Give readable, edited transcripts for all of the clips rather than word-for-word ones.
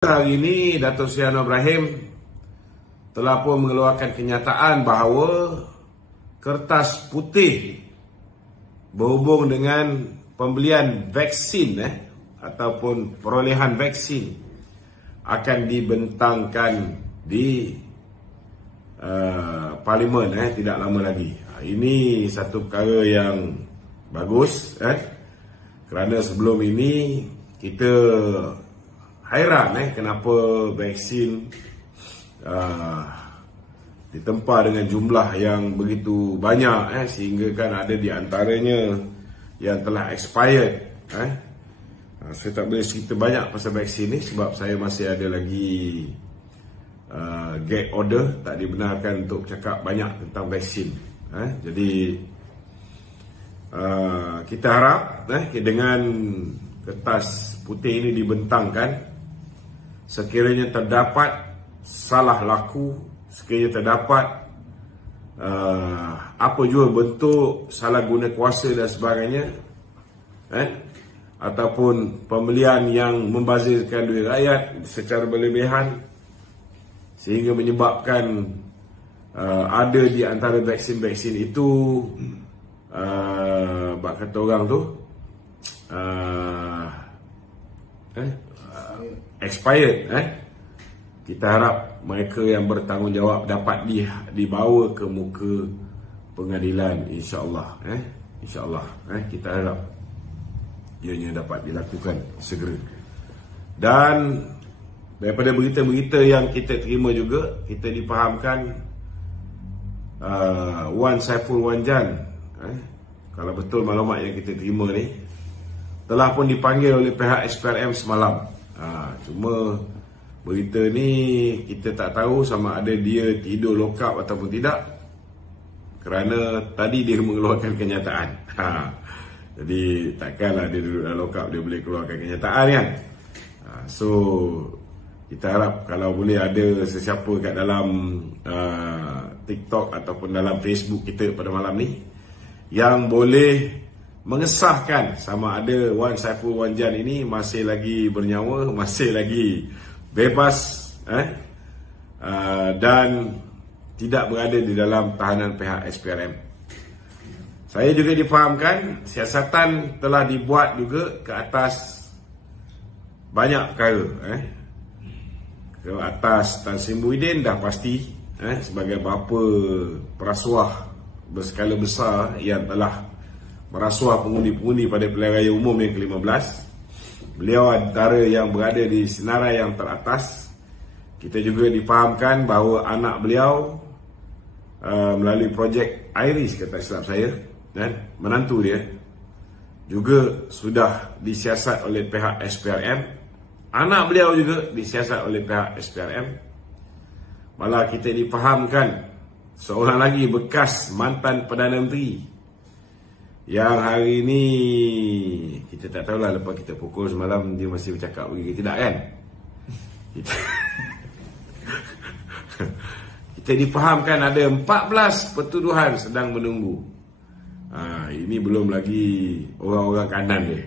Hari ini Datuk Seri Anwar Ibrahim telah pun mengeluarkan kenyataan bahawa kertas putih berhubung dengan pembelian vaksin ataupun perolehan vaksin akan dibentangkan di Parlimen tidak lama lagi. Ini satu perkara yang bagus kerana sebelum ini kita hairan kenapa vaksin ditempa dengan jumlah yang begitu banyak sehingga kan ada di antaranya yang telah expired. Saya tak boleh cerita banyak pasal vaksin ni sebab saya masih ada lagi gag order, tak dibenarkan untuk cakap banyak tentang vaksin. Jadi kita harap dengan kertas putih ini dibentangkan, sekiranya terdapat salah laku, sekiranya terdapat apa jua bentuk salah guna kuasa dan sebagainya, ataupun pembelian yang membazirkan duit rakyat secara berlebihan sehingga menyebabkan ada di antara vaksin-vaksin itu bak kata orang tu expired. Kita harap mereka yang bertanggungjawab dapat dibawa ke muka pengadilan, insya-Allah. InsyaAllah kita harap ianya dapat dilakukan segera. Dan daripada berita-berita yang kita terima juga, kita difahamkan Wan Saiful Wanjan, kalau betul maklumat yang kita terima ni, telah pun dipanggil oleh pihak SPRM semalam. Cuma berita ni kita tak tahu sama ada dia tidur lock up ataupun tidak, kerana tadi dia mengeluarkan kenyataan. Jadi takkanlah dia duduk dalam lock up dia boleh keluarkan kenyataan kan. So kita harap kalau boleh ada sesiapa kat dalam TikTok ataupun dalam Facebook kita pada malam ni yang boleh mengesahkan sama ada Wan Saiful Wanjan ini masih lagi bernyawa, masih lagi bebas dan tidak berada di dalam tahanan pihak SPRM. Saya juga difahamkan siasatan telah dibuat juga ke atas banyak perkara. Ke atas Tan Sri Muhyiddin dah pasti sebagai bapa perasuah berskala besar yang telah merasuah pengundi-pengundi pada pilihan raya umum yang ke-15. Beliau antara yang berada di senarai yang teratas. Kita juga difahamkan bahawa anak beliau melalui projek Iris, kata silap saya, dan menantu dia juga sudah disiasat oleh pihak SPRM. Anak beliau juga disiasat oleh pihak SPRM. Malah kita difahamkan seorang lagi bekas mantan Perdana Menteri yang hari ini kita tak tahulah lepas kita pukul semalam dia masih bercakap begitu tidak kan. Kita difahamkan ada 14 pertuduhan sedang menunggu. Ini belum lagi orang-orang kanan dia.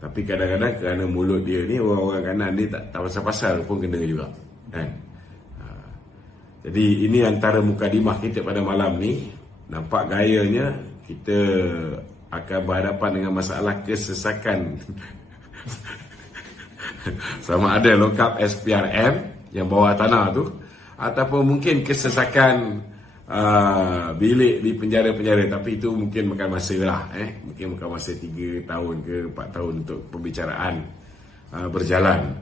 Tapi kadang-kadang kerana mulut dia ni, orang-orang kanan dia tak pasal-pasal pun kena juga kan. Jadi ini antara mukadimah kita pada malam ni. Nampak gayanya kita akan berhadapan dengan masalah kesesakan sama ada lokap SPRM yang bawah tanah tu, ataupun mungkin kesesakan bilik di penjara-penjara. Tapi itu mungkin makan masa lah. Mungkin makan masa 3 tahun ke 4 tahun untuk pembicaraan berjalan.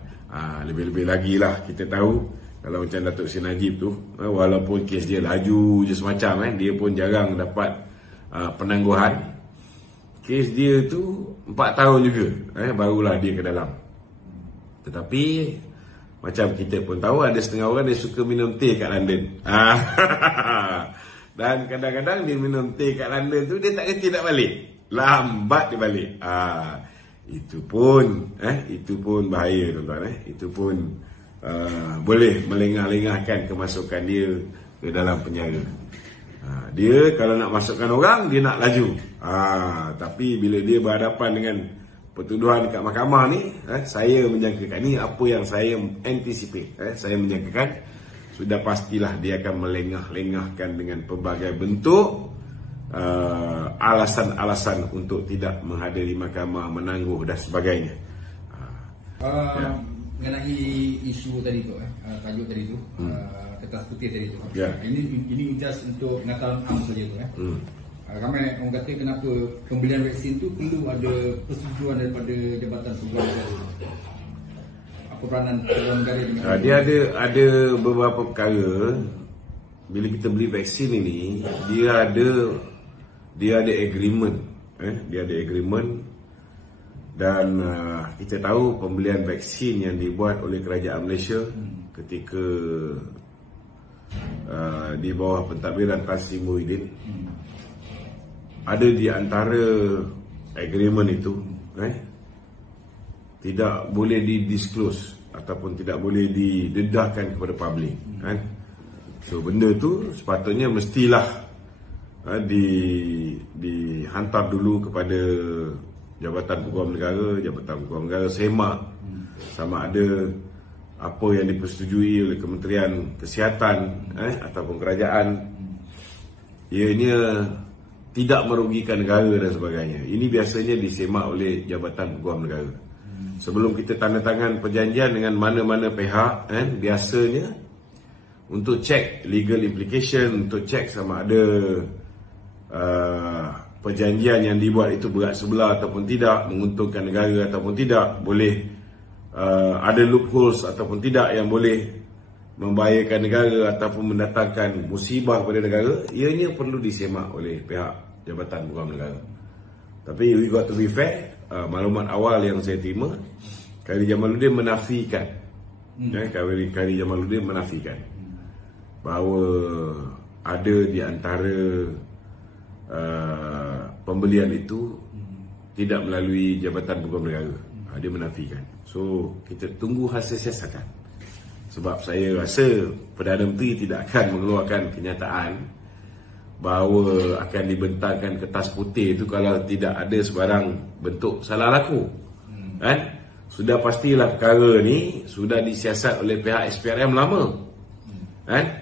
Lebih-lebih lagi lah kita tahu kalau macam Datuk Seri Najib tu, walaupun kes dia laju je semacam, dia pun jarang dapat penangguhan. Kes dia tu 4 tahun juga barulah dia ke dalam. Tetapi macam kita pun tahu ada setengah orang dia suka minum teh kat London. Dan kadang-kadang dia minum teh kat London tu dia tak kerti nak balik, lambat dia balik. Itu pun bahaya tuan-tuan. Itu pun boleh melengah-lengahkan kemasukan dia ke dalam penjara. Dia kalau nak masukkan orang dia nak laju. Tapi bila dia berhadapan dengan pertuduhan dekat mahkamah ni, saya menyangkakan ni apa yang saya anticipate, saya menyangkakan sudah pastilah dia akan melengah-lengahkan dengan pelbagai bentuk alasan-alasan untuk tidak menghadiri mahkamah, menangguh dan sebagainya. Mengenai isu tadi tu, tajuk tadi tu, kertas putih tadi tu. Ini just untuk pengetahuan am saja tu. Ramai orang kata kenapa pembelian vaksin tu perlu ada persetujuan daripada Jabatan Peguam Negara. Apa peranan Peguam Negara dengan dia ada beberapa perkara. Bila kita beli vaksin ini, dia ada agreement, dia ada agreement. Dan kita tahu pembelian vaksin yang dibuat oleh kerajaan Malaysia ketika di bawah pentadbiran Tan Sri Muhyiddin, ada di antara agreement itu tidak boleh di-disclose ataupun tidak boleh didedahkan kepada publik, kan? So benda tu sepatutnya mestilah dihantar dulu kepada Jabatan Peguam Negara semak sama ada apa yang dipersetujui oleh Kementerian Kesihatan ataupun kerajaan ianya tidak merugikan negara dan sebagainya. Ini biasanya disemak oleh Jabatan Peguam Negara. Sebelum kita tanda tangan perjanjian dengan mana-mana pihak, biasanya untuk cek legal implication, untuk cek sama ada perjanjian yang dibuat itu berat sebelah ataupun tidak, menguntungkan negara ataupun tidak, boleh ada loopholes ataupun tidak yang boleh membahayakan negara ataupun mendatangkan musibah kepada negara, ianya perlu disemak oleh pihak Jabatan Peguam Negara. Tapi we got to be fair, maklumat awal yang saya terima, Khairi Jamaluddin menafikan, Khairi Jamaluddin menafikan bahawa ada di antara pembelian itu tidak melalui Jabatan Peguam Negara. Dia menafikan. So kita tunggu hasil siasatan. Sebab saya rasa Perdana Menteri tidak akan mengeluarkan kenyataan bahawa akan dibentangkan kertas putih itu kalau tidak ada sebarang bentuk salah laku. Kan? Sudah pastilah perkara ni sudah disiasat oleh pihak SPRM lama. Kan?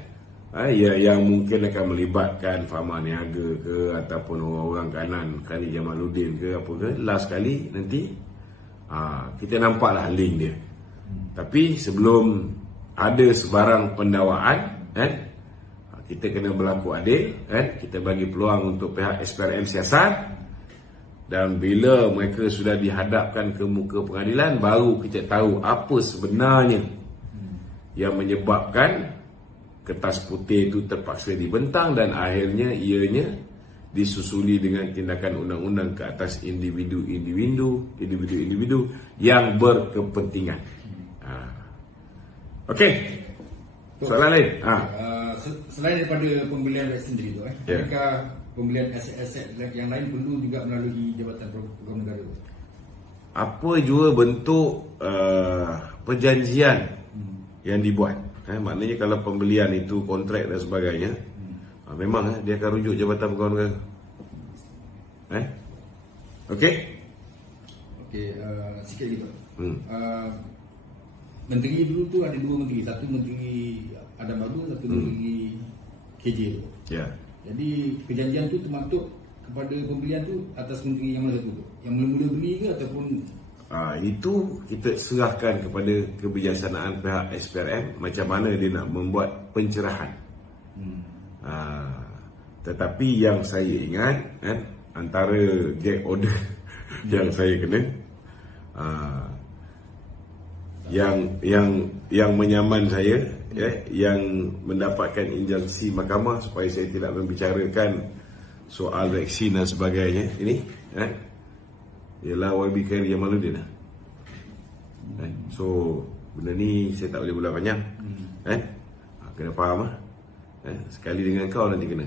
Yang mungkin akan melibatkan Fahma Niaga ke ataupun orang-orang kanan Khairi Jamaluddin ke apa ke, last kali nanti kita nampaklah link dia. Tapi sebelum ada sebarang pendakwaan, kita kena berlaku adil, kita bagi peluang untuk pihak SPRM siasat, dan bila mereka sudah dihadapkan ke muka pengadilan, baru kita tahu apa sebenarnya yang menyebabkan kertas putih itu terpaksa dibentang dan akhirnya ianya disusuli dengan tindakan undang-undang ke atas individu-individu yang berkepentingan. Okey. Soalan lain? Selain daripada pembelian vaksin tadi tu, adakah pembelian aset-aset yang lain perlu juga melalui Jabatan Peguam Negara? Apa jua bentuk perjanjian yang dibuat. Maknanya kalau pembelian itu kontrak dan sebagainya, memang dia akan rujuk Jabatan Peguam Negara. Okey? Okey, sikit lagi Pak. Menteri dulu tu ada dua menteri, satu menteri Adam Bagus, satu menteri KJ tu. Ya. Jadi perjanjian tu termaktub kepada pembelian tu atas menteri yang mana satu tu? Yang mula-mula beli ke ataupun itu kita serahkan kepada kebijaksanaan pihak SPRM macam mana dia nak membuat pencerahan. Tetapi yang saya ingat, antara gag order yang saya kena, yang menyaman saya, yang mendapatkan injunksi mahkamah supaya saya tidak membicarakan soal vaksin dan sebagainya ini, ialah YB Khairi Jamaluddin. So benda ni saya tak boleh belah panjang. Kena faham. Sekali dengan kau nanti kena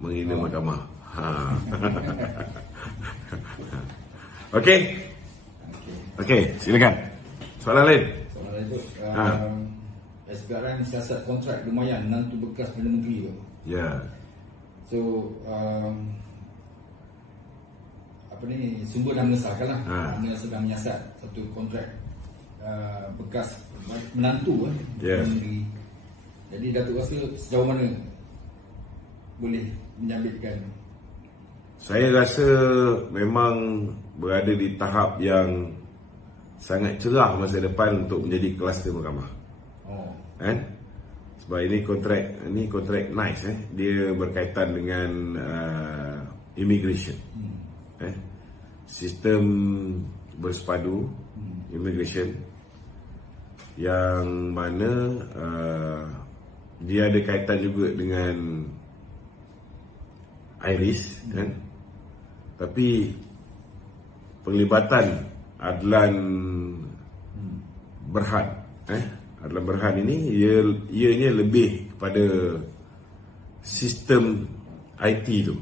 menghina mahkamah. Okey. Okey, silakan. Soalan lain? Soalan lain tu, SPRM siasat kontrak lumayan menantu bekas Perdana Menteri tu. Ya. So sumber dan mengesahkan lah. Dia sedang menyiasat satu kontrak bekas menantu Jadi Datuk rasa sejauh mana boleh menyambitkan? Saya rasa memang berada di tahap yang sangat cerah masa depan untuk menjadi kluster mahkamah. Sebab ini kontrak nice. Dia berkaitan dengan immigration. Sistem bersepadu immigration yang mana dia ada kaitan juga dengan IRIS kan. Tapi penglibatan Adlan Berhad Adlan Berhad ini ianya lebih kepada sistem IT tu.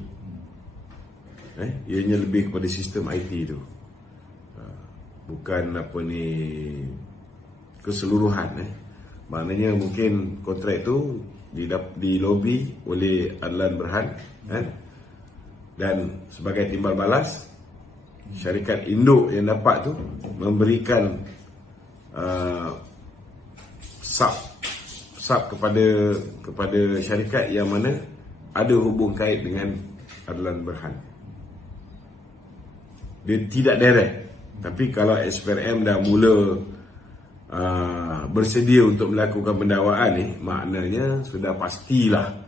Ianya lebih kepada sistem IT tu. Bukan keseluruhan. Maknanya mungkin kontrak tu dilobi oleh Adlan Berhad dan sebagai timbal balas syarikat induk yang dapat tu memberikan sub kepada syarikat yang mana ada hubung kait dengan Adlan Berhad. Dia tidak direct, tapi kalau SPRM dah mula bersedia untuk melakukan pendakwaan ni, maknanya sudah pastilah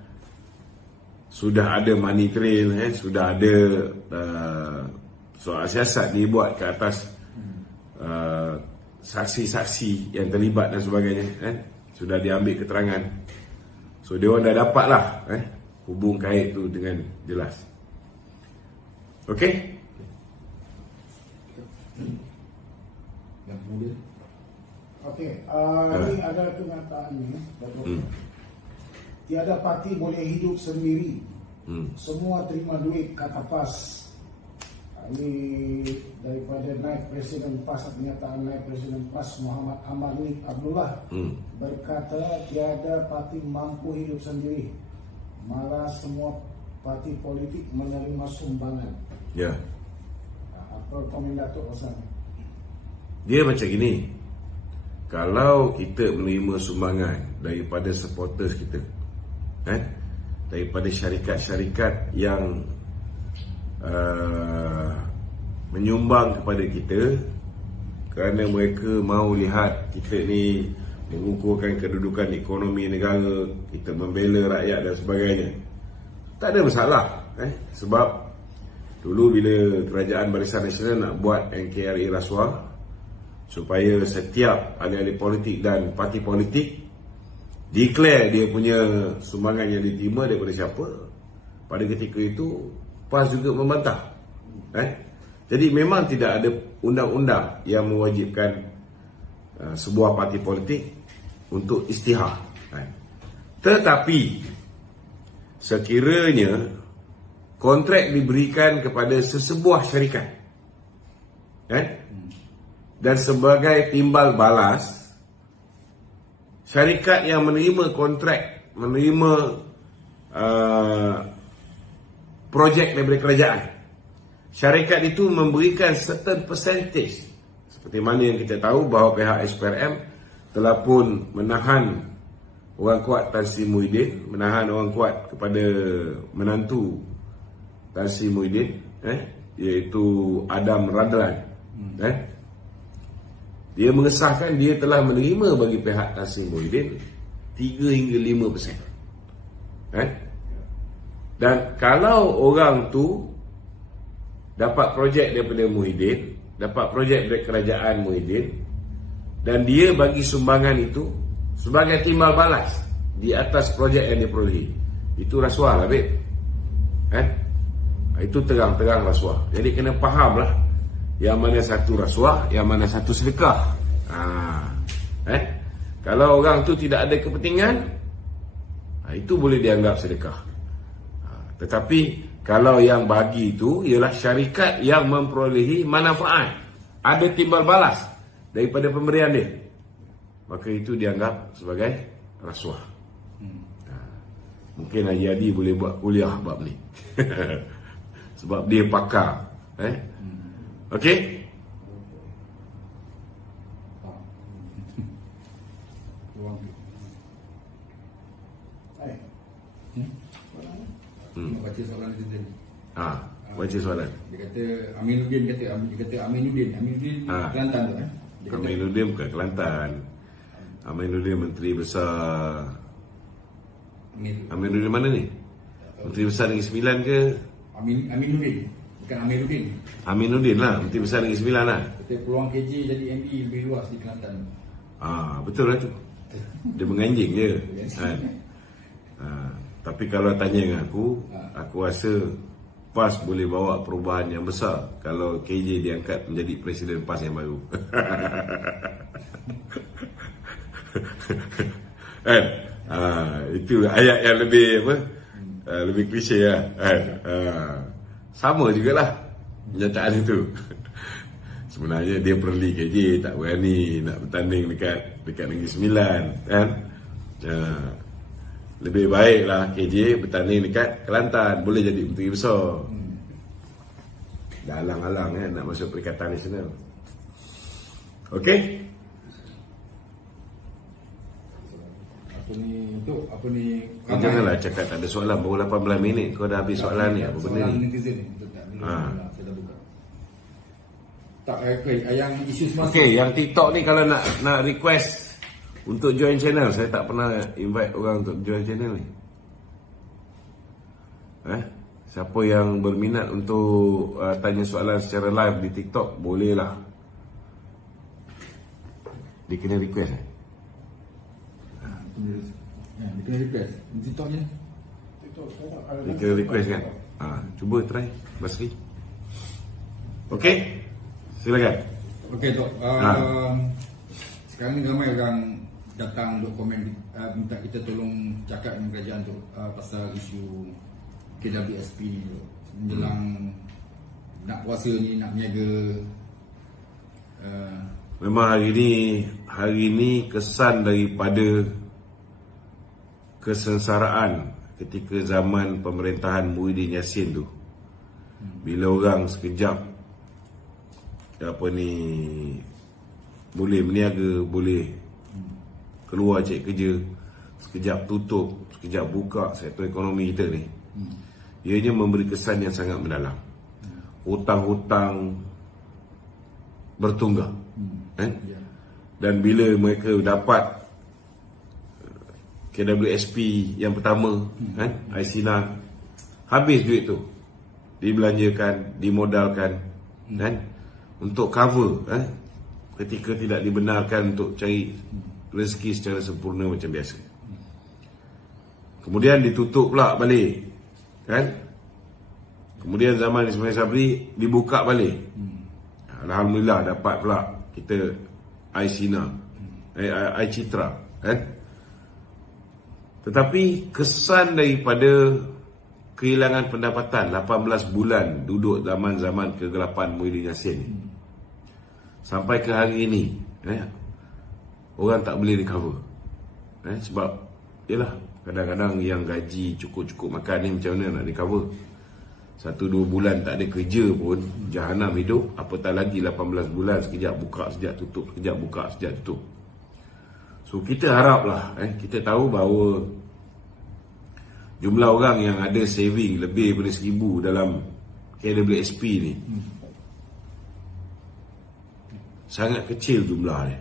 sudah ada money trail, sudah ada soal siasat dibuat ke atas saksi-saksi yang terlibat dan sebagainya, sudah diambil keterangan. So dia orang dah dapat lah hubung kait tu dengan jelas. Okey. Yang kemudian ini ada kenyataan ni, tiada parti boleh hidup sendiri. Semua terima duit, kata PAS. Ini daripada Naib Presiden PAS, pernyataan Naib Presiden PAS Muhammad Amani Abdullah berkata tiada parti mampu hidup sendiri, malah semua parti politik menerima sumbangan. Apa komen Datuk Osman? Dia macam gini, kalau kita menerima sumbangan daripada supporters kita, daripada syarikat-syarikat yang menyumbang kepada kita kerana mereka mahu lihat kita ni mengukuhkan kedudukan ekonomi negara, kita membela rakyat dan sebagainya, tak ada masalah. Sebab dulu bila Kerajaan Barisan Nasional nak buat NKRI rasuah supaya setiap ahli-ahli politik dan parti politik declare dia punya sumbangan yang diterima daripada siapa, pada ketika itu PAS juga membantah. Jadi memang tidak ada undang-undang yang mewajibkan sebuah parti politik untuk istihar. Tetapi sekiranya kontrak diberikan kepada sesebuah syarikat dan sebagai timbal balas, syarikat yang menerima kontrak, menerima projek daripada kerajaan, syarikat itu memberikan certain percentage. Seperti mana yang kita tahu bahawa pihak SPRM telah pun menahan orang kuat Tan Sri Muhyiddin, menahan orang kuat kepada menantu Tan Sri Muhyiddin, iaitu Adam Radlan. Dia mengesahkan dia telah menerima bagi pihak Tan Sri Muhyiddin 3 hingga 5%. Dan kalau orang tu dapat projek daripada Muhyiddin, dapat projek dari kerajaan Muhyiddin, dan dia bagi sumbangan itu sebagai timbal balas di atas projek yang dia perolehi, itu rasuah lah, babe. Itu terang-terang rasuah. Jadi kena faham lah yang mana satu rasuah, yang mana satu sedekah. Kalau orang tu tidak ada kepentingan, itu boleh dianggap sedekah. Tetapi kalau yang bagi itu ialah syarikat yang memperolehi manfaat, ada timbal balas daripada pemberian dia, maka itu dianggap sebagai rasuah. Mungkin Haji Adi boleh buat kuliah bab ni sebab dia pakar Okey? Baca soalan itu tadi. Baca soalan. Dia kata Aminuddin Kelantan tu Aminuddin bukan Kelantan. Aminuddin Menteri Besar. Aminuddin mana ni? Menteri Besar Negeri Sembilan ke? Aminuddin. Bukan Amiruddin. Aminuddin lah, Menteri Besar Negeri Sembilan lah. Kata peluang KJ jadi MD lebih luas di Kelantan. Betul lah tu. Dia menganjing je kan? Tapi kalau tanya dengan aku rasa PAS boleh bawa perubahan yang besar kalau KJ diangkat menjadi Presiden PAS yang baru. Kan? Itu ayat yang lebih lebih klise lah kan? Sama jugalah kenyataan itu. Sebenarnya dia perli KJ, tak berani nak bertanding dekat Negeri Sembilan kan? Lebih baiklah KJ bertanding dekat Kelantan, boleh jadi Menteri Besar. Dah alang-alang nak masuk Perikatan Nasional. Okey? Apa ni? Janganlah cakap tak ada soalan, baru 18 minit kau dah habis soalan ni. Apa benda ni? Saya dah buka. Tak, yang isu semasa. Okey, yang TikTok ni kalau nak request untuk join channel, saya tak pernah invite orang untuk join channel ni. Siapa yang berminat untuk tanya soalan secara live di TikTok, bolehlah. Dia kena request. Dia kena request. TikTok ni. Dia kena request kan? Cuba try, Basri. Okey, silakan. Okey, Tok. Sekarang ni ramai orang datang untuk komen, minta kita tolong cakap dengan kerajaan tu pasal isu KWSP ni tu. Menjelang nak puasa ni, nak berniaga. Memang hari ini kesan daripada kesengsaraan ketika zaman pemerintahan Muhyiddin Yassin tu. Bila orang sekejap boleh berniaga, boleh keluar cari kerja, sekejap tutup, sekejap buka, sektor ekonomi kita ni, ianya memberi kesan yang sangat mendalam. Hutang-hutang bertunggak. Dan bila mereka dapat KWSP yang pertama, Aisina, habis duit tu, dibelanjakan, dimodalkan, untuk cover ketika tidak dibenarkan untuk cari rezeki secara sempurna macam biasa. Kemudian ditutup pula balik, kemudian zaman Ismail Sabri dibuka balik. Alhamdulillah dapat pula kita Aisina, Aicitra, Tetapi kesan daripada kehilangan pendapatan 18 bulan duduk zaman-zaman kegelapan Muhyiddin Yassin ni, sampai ke hari ini, orang tak boleh recover. Sebab yalah, kadang-kadang yang gaji cukup-cukup makan ni macam mana nak recover? 1-2 bulan tak ada kerja pun jahanam hidup, apatah lagi 18 bulan sekejap buka sekejap tutup, sekejap buka sekejap tutup. So kita haraplah, kita tahu bahawa jumlah orang yang ada saving lebih daripada 1,000 dalam KWSP ni sangat kecil jumlahnya.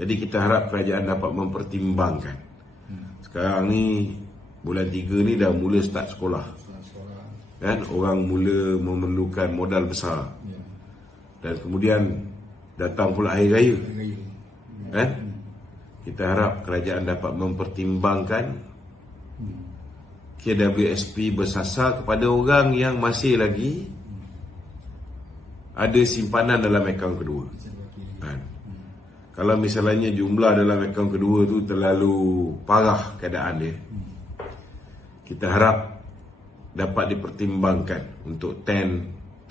Jadi kita harap kerajaan dapat mempertimbangkan. Sekarang ni bulan 3 ni dah mula start sekolah, orang mula memerlukan modal besar, dan kemudian datang pula hari raya, kita harap kerajaan dapat mempertimbangkan KWSP bersasar kepada orang yang masih lagi ada simpanan dalam akaun kedua. Kalau misalnya jumlah dalam akaun kedua tu terlalu parah keadaan dia, kita harap dapat dipertimbangkan untuk 10%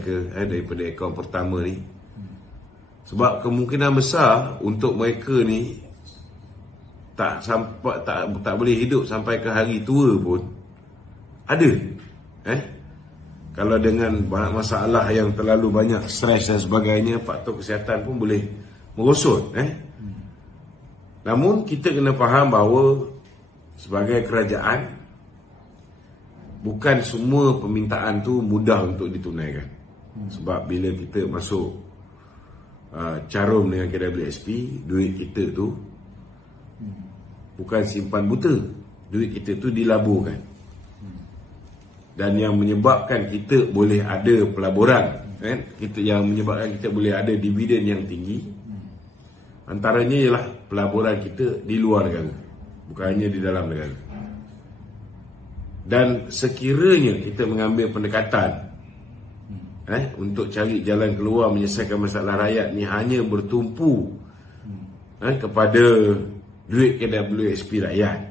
ke daripada akaun pertama ni. Sebab kemungkinan besar untuk mereka ni tak boleh hidup sampai ke hari tua pun ada. kalau dengan masalah yang terlalu banyak stres dan sebagainya, faktor kesihatan pun boleh merosot. Namun kita kena faham bahawa sebagai kerajaan, bukan semua permintaan tu mudah untuk ditunaikan. Sebab bila kita masuk carum dengan KWSP, duit kita tu bukan simpan buta, duit kita tu dilaburkan. Dan yang menyebabkan kita boleh ada pelaburan, yang menyebabkan kita boleh ada dividen yang tinggi, antaranya ialah pelaburan kita di luar negara, bukan hanya di dalam negara. Dan sekiranya kita mengambil pendekatan untuk cari jalan keluar menyelesaikan masalah rakyat ni hanya bertumpu kepada duit KWSP rakyat,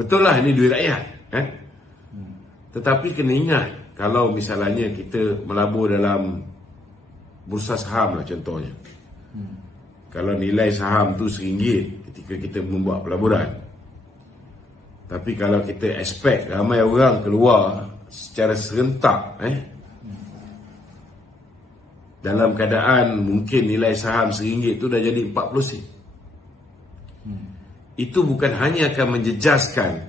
betul lah ini duit rakyat, tetapi kena ingat, kalau misalnya kita melabur dalam bursa saham lah contohnya, kalau nilai saham tu RM1 ketika kita membuat pelaburan, tapi kalau kita expect ramai orang keluar secara serentak dalam keadaan mungkin nilai saham RM1 tu dah jadi 40 sen, itu bukan hanya akan menjejaskan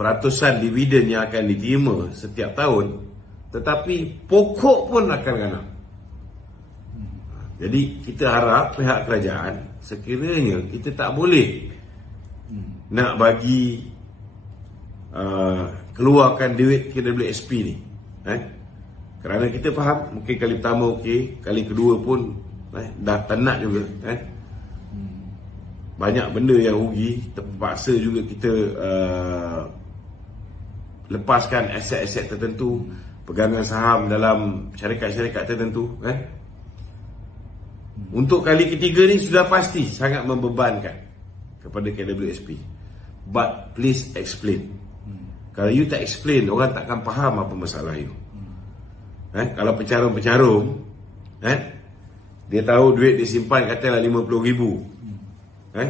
peratusan dividen yang akan diterima setiap tahun, tetapi pokok pun akan ganap. Jadi kita harap pihak kerajaan, sekiranya kita tak boleh nak bagi keluarkan duit KWSP ni, kerana kita faham mungkin kali pertama okey, kali kedua pun dah tenat juga, banyak benda yang rugi, terpaksa juga kita lepaskan aset-aset tertentu, pegangan saham dalam syarikat-syarikat tertentu. Untuk kali ketiga ni sudah pasti sangat membebankan kepada KWSP. But please explain. Kalau you tak explain, orang takkan faham apa masalah you. Kalau pencarum-pencarum, dia tahu duit disimpan katalah RM50,000.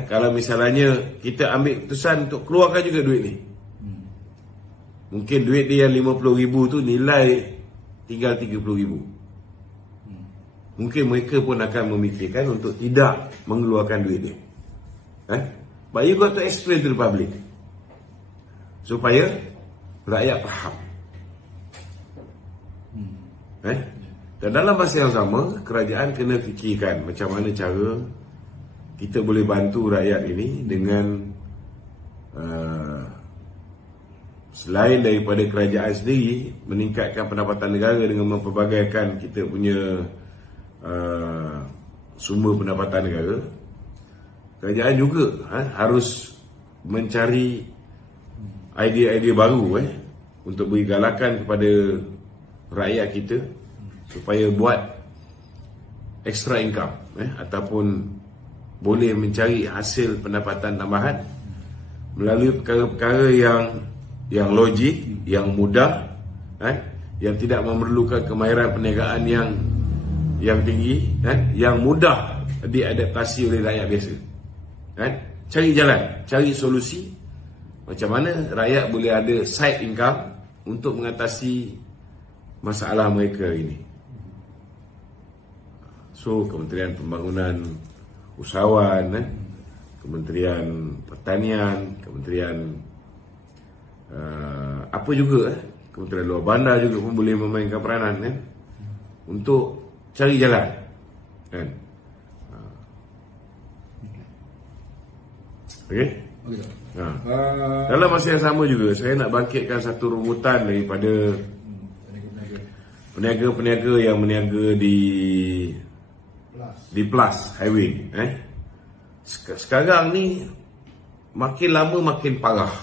Kalau misalnya kita ambil keputusan untuk keluarkan juga duit ni, mungkin duit dia yang RM50,000 tu nilai tinggal RM30,000. Mungkin mereka pun akan memikirkan untuk tidak mengeluarkan duit dia. But you got to explain to the public, supaya rakyat faham. Dan dalam masa yang sama, kerajaan kena fikirkan macam mana cara kita boleh bantu rakyat ini dengan selain daripada kerajaan sendiri meningkatkan pendapatan negara dengan mempelbagaikan kita punya sumber pendapatan negara, kerajaan juga harus mencari idea-idea baru untuk beri galakan kepada rakyat kita supaya buat extra income ataupun boleh mencari hasil pendapatan tambahan melalui perkara-perkara yang logik, yang mudah, yang tidak memerlukan kemahiran perniagaan yang tinggi, yang mudah diadaptasi oleh rakyat biasa. Cari jalan, cari solusi macam mana rakyat boleh ada side income untuk mengatasi masalah mereka ini. So Kementerian Pembangunan Usahawan, Kementerian Pertanian, Kementerian apa juga, Kementerian Luar Bandar juga pun boleh memainkan peranan untuk cari jalan. Okey. Dalam masa yang sama juga saya nak bangkitkan satu rungutan daripada peniaga-peniaga yang meniaga di Plus Highway. Sekarang ni makin lama makin parah.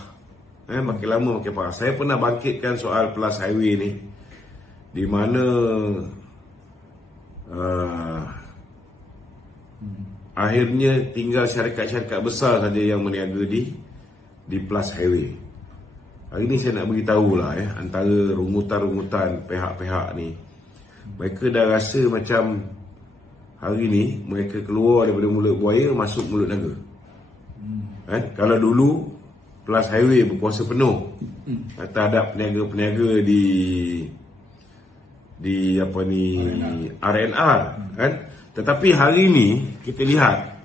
Makin lama makin parah. Saya pernah bangkitkan soal Plus Highway ni, di mana akhirnya tinggal syarikat-syarikat besar saja yang meniaga di Plus Highway. Hari ni saya nak beritahu lah antara rungutan-rungutan pihak-pihak ni, mereka dah rasa macam hari ni mereka keluar daripada mulut buaya masuk mulut naga. Kalau dulu plus highway berkuasa penuh terhadap peniaga-peniaga di apa ni RNR kan. Tetapi hari ni kita lihat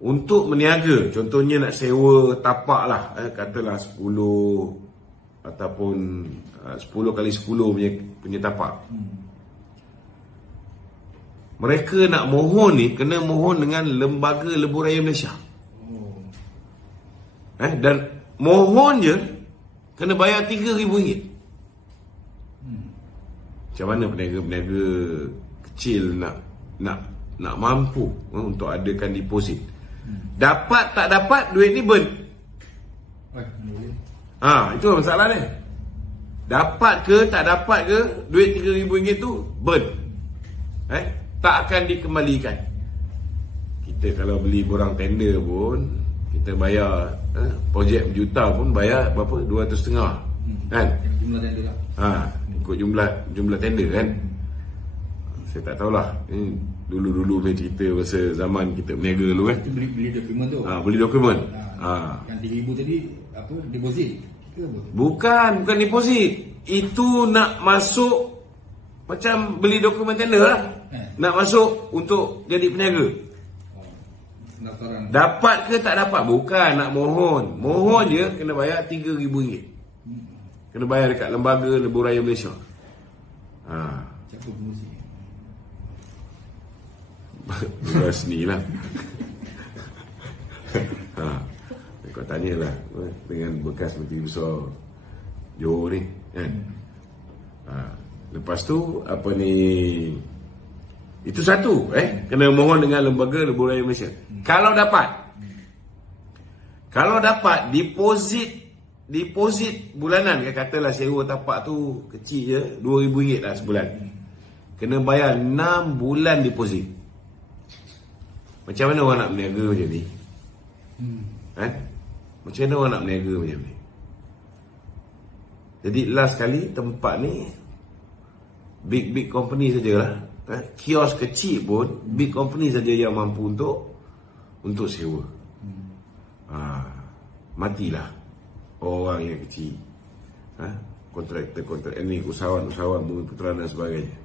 untuk meniaga, contohnya nak sewa tapak lah, katalah 10 ataupun 10x10 punya tapak. Mereka nak mohon ni kena mohon dengan Lembaga Lebuh Raya Malaysia. Dan mohon je kena bayar RM3,000. Macam mana peniaga-peniaga kecil nak mampu untuk adakan deposit? Dapat tak dapat duit ni burn. Itu masalah dia. Dapat ke tak dapat ke duit RM3,000 tu burn. Tak akan dikembalikan. Kita kalau beli borang tender pun kita bayar projek berjuta pun bayar berapa? 200.5 kan? Jumlah tender lah. Ikut jumlah tender kan. Saya tak tahulah. Ini dulu-dulu punya cerita masa zaman kita berniaga dulu kan. Beli dokumen tu. Beli dokumen. Yang RM3,000 tadi apa? Deposit ke apa? Bukan deposit. Itu nak masuk macam beli dokumen tender lah. Nak masuk untuk jadi peniaga. Dapat ke tak dapat? Bukan nak mohon. Mohon je kena bayar RM3,000. Kena bayar dekat Lembaga Lebuh Raya Malaysia. Siapa pengurusi? Rasmi lah. Kau tanyalah dengan bekas Menteri Besar Johor ni kan. Lepas tu apa ni, itu satu kena mohon dengan Lembaga Lebuh Raya Malaysia. Kalau dapat deposit bulanan, katalah sewa tapak tu kecil je RM2,000 lah sebulan, kena bayar 6 bulan deposit. Macam mana orang nak berniaga macam ni? Macam mana orang nak berniaga macam ni? Jadi last kali tempat ni big company sajalah. Kios kecil pun big company saja yang mampu untuk sewa. Matilah orang yang kecil. Kontraktor ini, usahawan Bumi Putra dan sebagainya.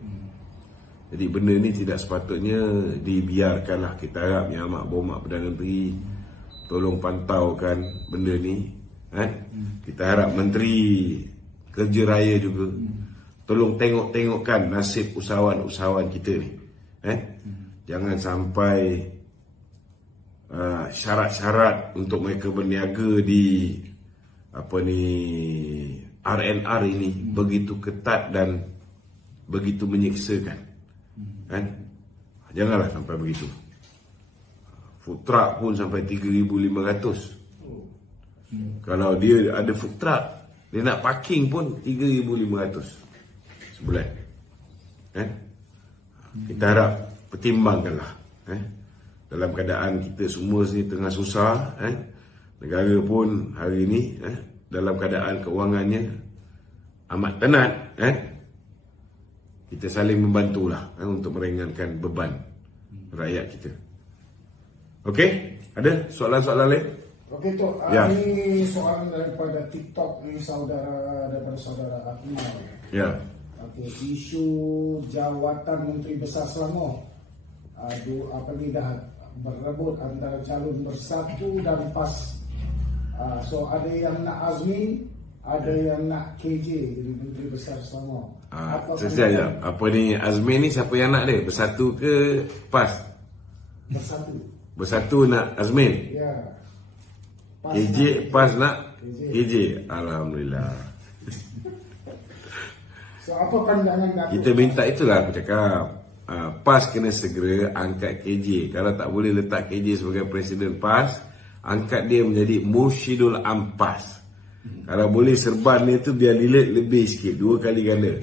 Jadi benda ni tidak sepatutnya dibiarkanlah. Kita harap Yang Amat Berhormat Perdana Menteri tolong pantaukan benda ni. Kita harap Menteri Kerja Raya juga tolong tengokkan nasib usahawan kita ni. Jangan sampai syarat-syarat untuk mereka berniaga di RNR ini begitu ketat dan begitu menyeksakan. Janganlah sampai begitu. Food truck pun sampai 3,500. Kalau dia ada food truck, dia nak parking pun 3,500 sebulan. Kita harap pertimbangkanlah. Dalam keadaan kita semua sini tengah susah, negara pun hari ini dalam keadaan keuangannya amat tenat, kita saling membantulah untuk meringankan beban rakyat kita. Okey, ada soalan-soalan lain? Okey Tok, ini soalan daripada TikTok ni, daripada saudara Akmal. Ya. Okey, isu jawatan Menteri Besar Selangor dah berebut antara calon Bersatu dan PAS. So ada yang nak Azmin, ada yang nak KJ jadi Menteri Besar Selangor. Apa ni Azmin ni, siapa yang nak dia? Bersatu ke PAS? Bersatu. Bersatu nak Azmin? Ya. KJ, PAS nak KJ. Alhamdulillah. So apa pandangan Datuk? Kita minta itulah aku cakap. PAS kena segera angkat KJ. Kalau tak boleh letak KJ sebagai Presiden PAS, angkat dia menjadi Mursyidul Am PAS. Kalau boleh serban dia tu biar lilit lebih sikit, 2 kali ganda.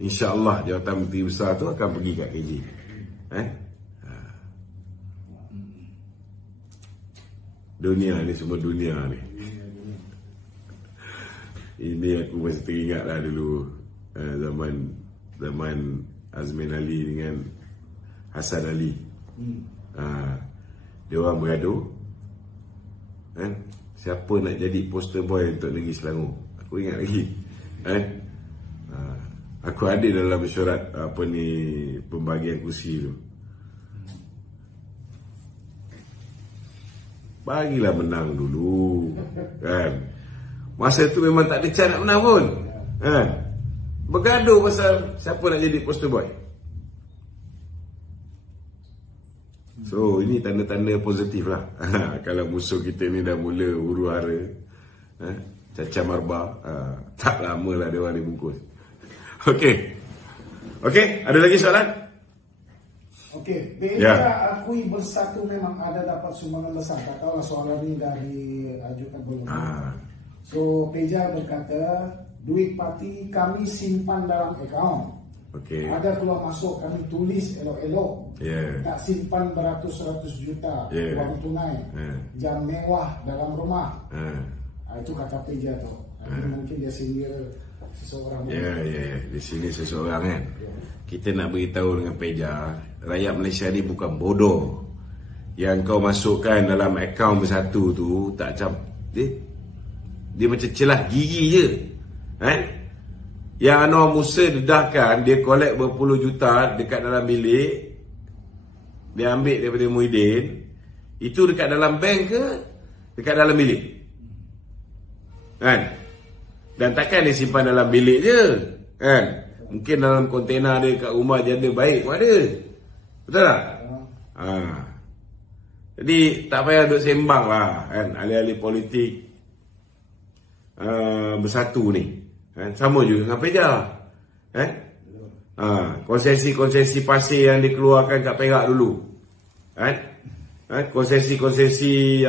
InsyaAllah jawatan Menteri Besar tu akan pergi kat KJ. Dunia ni semua dunia ni. Ini aku masih teringat lah dulu zaman Azmin Ali dengan Hasan Ali. Dia orang bergaduh. Siapa nak jadi poster boy untuk negeri Selangor? Aku ingat lagi. Aku ada dalam mesyuarat pembagian kursi tu. Bagilah menang dulu, kan? Masa tu memang tak ada cara nak menang pun, kan? Bergaduh pasal siapa nak jadi poster boy. So ini tanda-tanda positif lah. Kalau musuh kita ni dah mula huru hara, Caca Marba, tak lama lah dia orang dibungkus. Okey, ada lagi soalan? Okey, Beja akui Bersatu memang ada dapat sumbangan besar. Tak tahu lah soalan ini dah diajukan belum. So Beja berkata, duit parti kami simpan dalam akaun. Okay. Ada keluar masuk kami tulis elok-elok. Tak simpan beratus-ratus juta uang tunai. Jam mewah dalam rumah. Itu kata Beja tu. Mungkin dia singgir seseorang. Di sini seseorang kan. Kita nak beritahu dengan Beja, rakyat Malaysia ni bukan bodoh. Yang kau masukkan dalam akaun Bersatu tu tak macam dia macam celah gigi je. Yang Anwar Musa dedahkan, dia collect berpuluh juta dekat dalam bilik, dia ambil daripada Muhyiddin. Itu dekat dalam bank ke dekat dalam bilik? Kan? Dan takkan dia simpan dalam bilik je, kan? Mungkin dalam kontena dia kat rumah janda baik pun ada. Betul tak? Jadi tak payah duduk sembang lah, kan? Ahli-ahli politik Bersatu ni, kan? Sama juga dengan Beja, kan? Konsesi-konsesi pasir yang dikeluarkan kat Perak dulu, kan? Konsesi-konsesi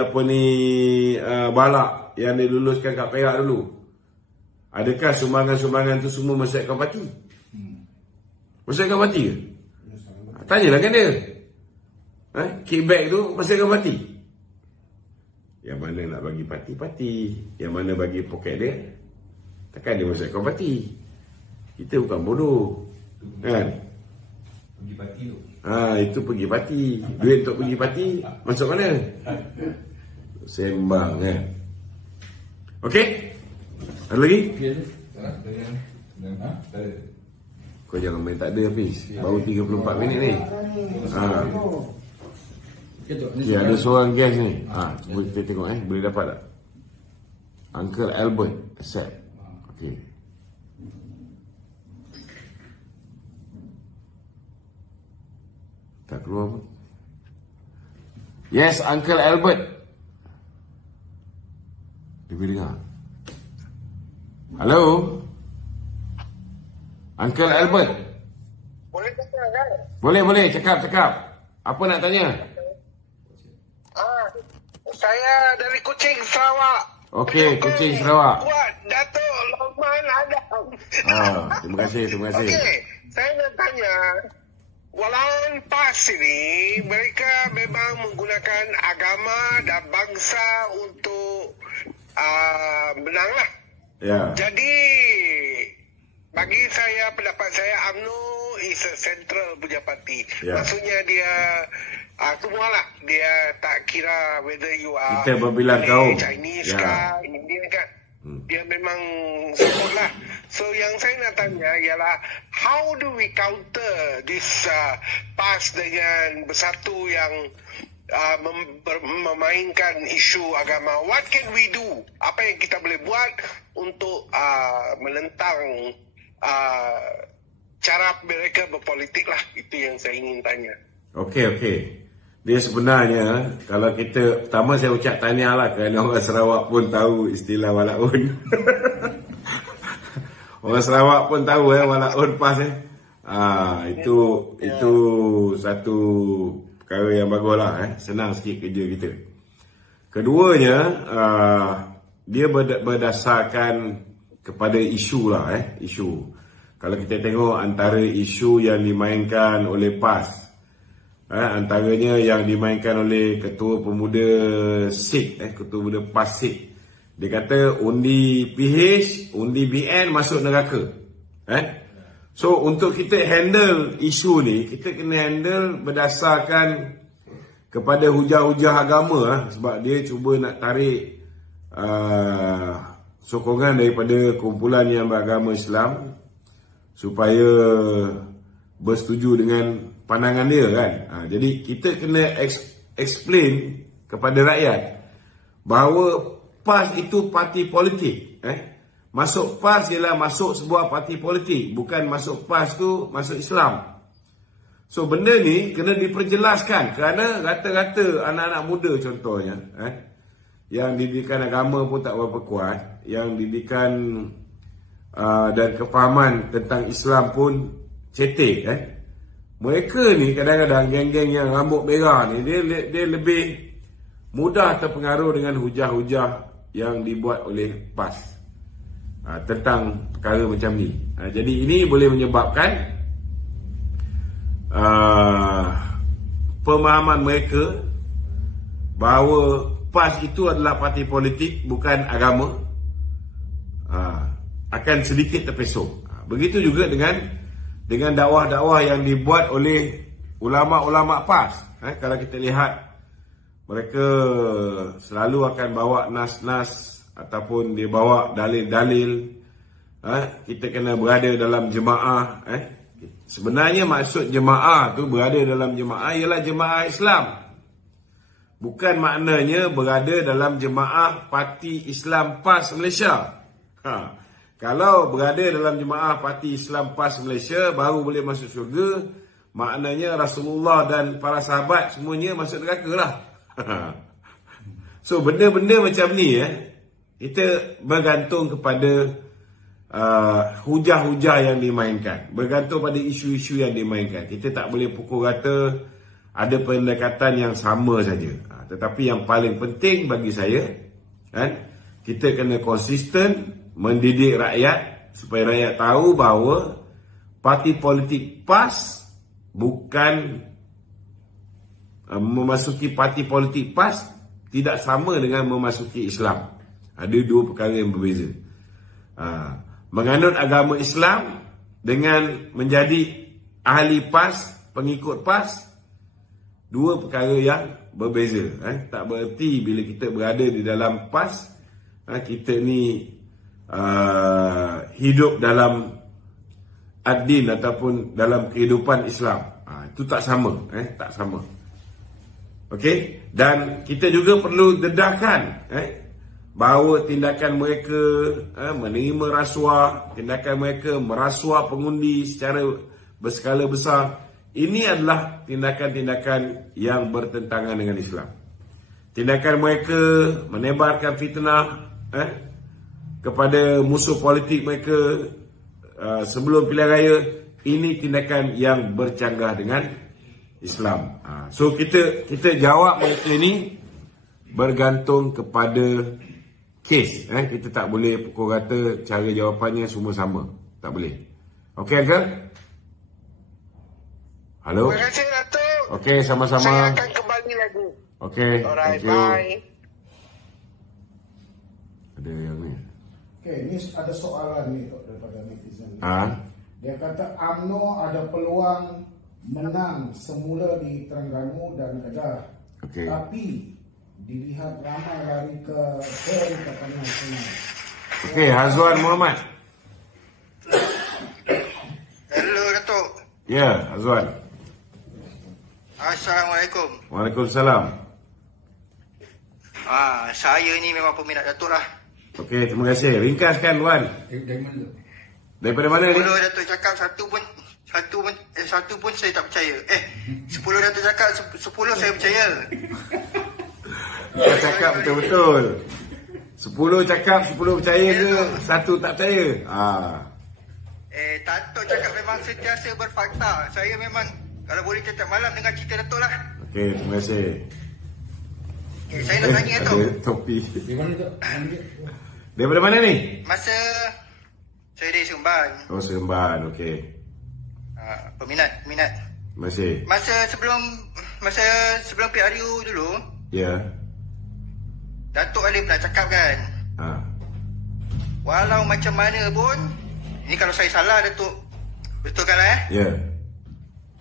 balak yang diluluskan kat Perak dulu, adakah sumbangan-sumbangan tu semua masuk akaun parti? Masuk akaun parti ke? Tanyalah kan dia. Kickback tu masuk akaun parti? Yang mana nak bagi parti-parti, yang mana bagi poket dia, takkan dia masuk akaun parti. Kita bukan bodoh, kan? Pergi parti tu. Itu pergi parti. Duit untuk pergi parti masuk mana? Sembang, kan? Okey? Ada lagi? Kau jangan main tak ada habis. Baru 34 minit ni. Ada seorang guest ni. Boleh kita tengok boleh dapat tak? Uncle Albert accept. Okey. Tak keluar pun. Yes, Uncle Albert. Dia boleh dengar. Hello, Uncle Albert. Boleh cakap kan? Boleh, cakap. Apa nak tanya? Saya dari Kuching, Sarawak. Okey, Kuching, Sarawak. Buat Datuk Lokman Adam. Terima kasih. Okey, saya nak tanya, walaupun PAS ini mereka memang menggunakan agama dan bangsa untuk menang lah. Jadi bagi saya, pendapat saya, UMNO is a central punya parti. Maksudnya dia semualah, dia tak kira whether you are kita berbilang kaum Chinese kah, Indian kah, dia memang support lah. So yang saya nak tanya ialah, how do we counter this PAS dengan Bersatu yang memainkan isu agama? What can we do? Apa yang kita boleh buat untuk menentang cara mereka berpolitik lah? Itu yang saya ingin tanya. Okey. Dia sebenarnya, kalau kita, pertama saya ucap tahniah lah kerana orang Sarawak pun tahu istilah walaun. Orang Sarawak pun tahu walaun PAS. Itu satu perkara yang bagus lah. Senang sikit kerja kita. Keduanya, dia berdasarkan kepada isu lah. Isu. Kalau kita tengok antara isu yang dimainkan oleh PAS, antaranya yang dimainkan oleh Ketua Pemuda SIK, Ketua Pemuda PAS SIK, dia kata undi PH, undi BN masuk neraka. So untuk kita handle isu ni, kita kena handle berdasarkan kepada hujah-hujah agama sebab dia cuba nak tarik sokongan daripada kumpulan yang beragama Islam supaya bersetuju dengan pandangan dia kan. Jadi kita kena explain kepada rakyat bahawa PAS itu parti politik. Masuk PAS ialah masuk sebuah parti politik, bukan masuk PAS tu masuk Islam. So benda ni kena diperjelaskan kerana rata-rata anak-anak muda contohnya yang didikan agama pun tak berapa kuat, yang didikan dan kefahaman tentang Islam pun cetek. Mereka ni kadang-kadang geng-geng yang rambut merah ni dia lebih mudah terpengaruh dengan hujah-hujah yang dibuat oleh PAS tentang perkara macam ni. Jadi ini boleh menyebabkan pemahaman mereka bahawa PAS itu adalah parti politik bukan agama akan sedikit terpesong. Begitu juga dengan dakwah-dakwah yang dibuat oleh ulama-ulama PAS. Kalau kita lihat, mereka selalu akan bawa nas-nas ataupun dia bawa dalil-dalil. Kita kena berada dalam jemaah. Sebenarnya maksud jemaah tu berada dalam jemaah ialah jemaah Islam. Bukan maknanya berada dalam jemaah Parti Islam PAS Malaysia. Kalau berada dalam jemaah Parti Islam PAS Malaysia baru boleh masuk syurga, maknanya Rasulullah dan para sahabat semuanya masuk neraka lah. So benda-benda macam ni kita bergantung kepada hujah-hujah yang dimainkan, bergantung pada isu-isu yang dimainkan. Kita tak boleh pukul rata ada pendekatan yang sama saja. Tetapi yang paling penting bagi saya kita kena konsisten mendidik rakyat supaya rakyat tahu bahawa parti politik PAS bukan memasuki parti politik PAS tidak sama dengan memasuki Islam. Ada dua perkara yang berbeza. Menganut agama Islam dengan menjadi ahli PAS, pengikut PAS, dua perkara yang berbeza. Tak bererti bila kita berada di dalam PAS kita ni hidup dalam ad-din ataupun dalam kehidupan Islam. Itu tak sama, tak sama. Okey, dan kita juga perlu dedahkan bahawa tindakan mereka menerima rasuah, tindakan mereka merasuah pengundi secara berskala besar, ini adalah tindakan-tindakan yang bertentangan dengan Islam. Tindakan mereka menebarkan fitnah kepada musuh politik mereka sebelum pilihan raya, ini tindakan yang bercanggah dengan Islam. So kita jawab mereka ini bergantung kepada kes. Kita tak boleh pukul rata cara jawapannya semua sama. Tak boleh. Okey, Uncle? Halo? Terima kasih, Datuk. Okey, sama-sama. Saya akan kembali lagi. Okey, alright, thank you. bye. Ada yang ni. Okey, ni ada soalan ni daripada netizen. Dia kata UMNO ada peluang menang semula di Terengganu dan Kedah. Okey. Tapi dilihat ramai lari ke Perikatan Nasional. Okey, Hazwan Muhammad. Hello, Datuk. Ya, Hazwan. Assalamualaikum. Waalaikumsalam. Saya ni memang peminat Datuk lah. Okey, terima kasih. Ringkaskan, Wan. Dari mana? Daripada mana ni? 10 Datuk cakap satu pun saya tak percaya. 10 Datuk cakap 10 saya percaya. Kau cakap betul-betul. 10 cakap 10 percaya ke? 1 tak percaya? Datuk cakap memang sentiasa berfakta. Saya memang kalau boleh setiap malam dengar cerita Datuk lah. Okey, terima kasih. Saya nak tanya Datuk. Ada topi. Dari mana tu? Daripada mana ni? Masa saya dari Seremban. Oh, Seremban. Okey. Peminat. Terima kasih. Masa sebelum PRU dulu, Ya. Datuk Ali pernah cakap kan, walau macam mana pun, ini kalau saya salah Datuk betulkan lah Ya.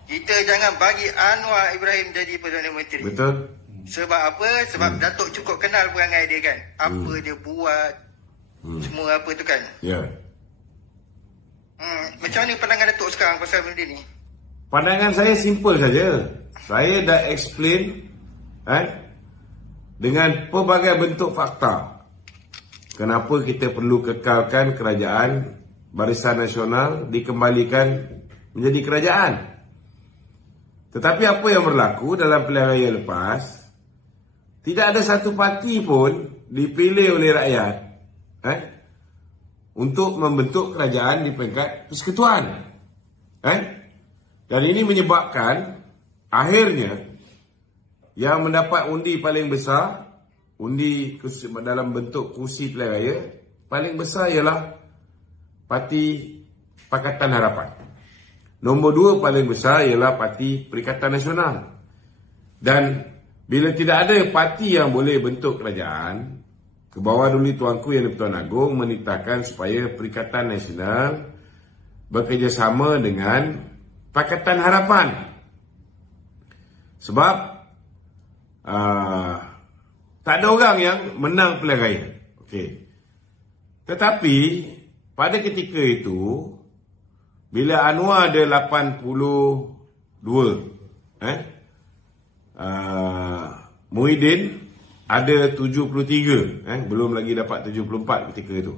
kita jangan bagi Anwar Ibrahim jadi Perdana Menteri. Betul. Sebab apa? Sebab Datuk cukup kenal perangai dia kan. Apa dia buat, semua apa tu kan. Ya. Macam mana pandangan Datuk sekarang pasal benda ni? Pandangan saya simple saja. Saya dah explain dengan pelbagai bentuk fakta kenapa kita perlu kekalkan kerajaan Barisan Nasional dikembalikan menjadi kerajaan. Tetapi apa yang berlaku dalam pilihan raya lepas, tidak ada satu parti pun dipilih oleh rakyat untuk membentuk kerajaan di peringkat persekutuan. Dan ini menyebabkan akhirnya yang mendapat undi paling besar, undi dalam bentuk kursi pilihan raya paling besar ialah Parti Pakatan Harapan. Nombor 2 paling besar ialah Parti Perikatan Nasional. Dan bila tidak ada parti yang boleh bentuk kerajaan, ke bawah dulu Tuanku Yang di-Pertuan Agong menitahkan supaya Perikatan Nasional bekerjasama dengan Pakatan Harapan. Sebab tak ada orang yang menang pilihan raya. Okey. Tetapi pada ketika itu, bila Anwar ada 82, Muhyiddin ada 73, belum lagi dapat 74 ketika itu.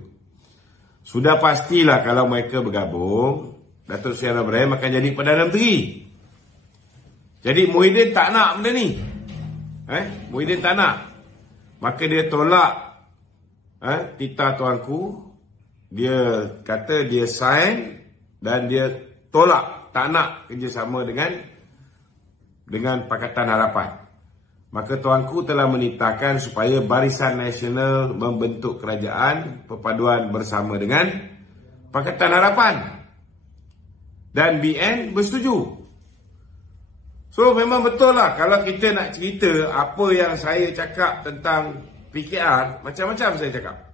Sudah pastilah kalau mereka bergabung, Datuk Seri Anwar Ibrahim akan jadi Perdana Menteri. Jadi Muhyiddin tak nak benda ni. Muhyiddin tak nak. Maka dia tolak titah tuanku. Dia kata dia sign dan dia tolak, tak nak kerjasama dengan Pakatan Harapan. Maka tuanku telah menitahkan supaya Barisan Nasional membentuk kerajaan perpaduan bersama dengan Pakatan Harapan. Dan BN bersetuju. So memang betul lah kalau kita nak cerita apa yang saya cakap tentang PKR, macam-macam saya cakap.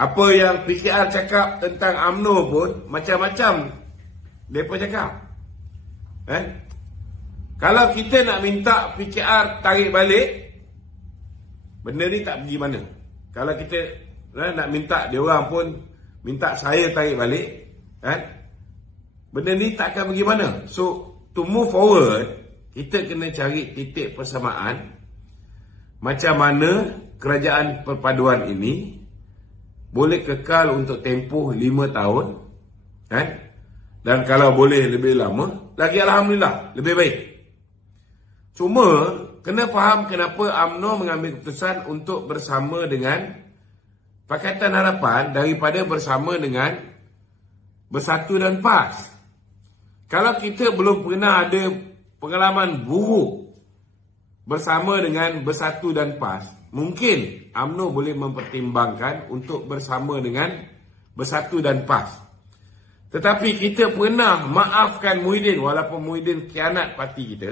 Apa yang PKR cakap tentang UMNO pun macam-macam mereka cakap. Kalau kita nak minta PKR tarik balik, benda ni tak pergi mana. Kalau kita nak minta dia orang pun minta saya tarik balik, benda ni tak akan pergi mana. So to move forward, kita kena cari titik persamaan macam mana kerajaan perpaduan ini boleh kekal untuk tempoh 5 tahun, dan kalau boleh lebih lama lagi, alhamdulillah, lebih baik. Cuma kena faham kenapa UMNO mengambil keputusan untuk bersama dengan Pakatan Harapan daripada bersama dengan Bersatu dan PAS. Kalau kita belum pernah ada pengalaman buruk bersama dengan Bersatu dan PAS, mungkin UMNO boleh mempertimbangkan untuk bersama dengan Bersatu dan PAS. Tetapi kita pernah maafkan Muhyiddin walaupun Muhyiddin khianat parti kita.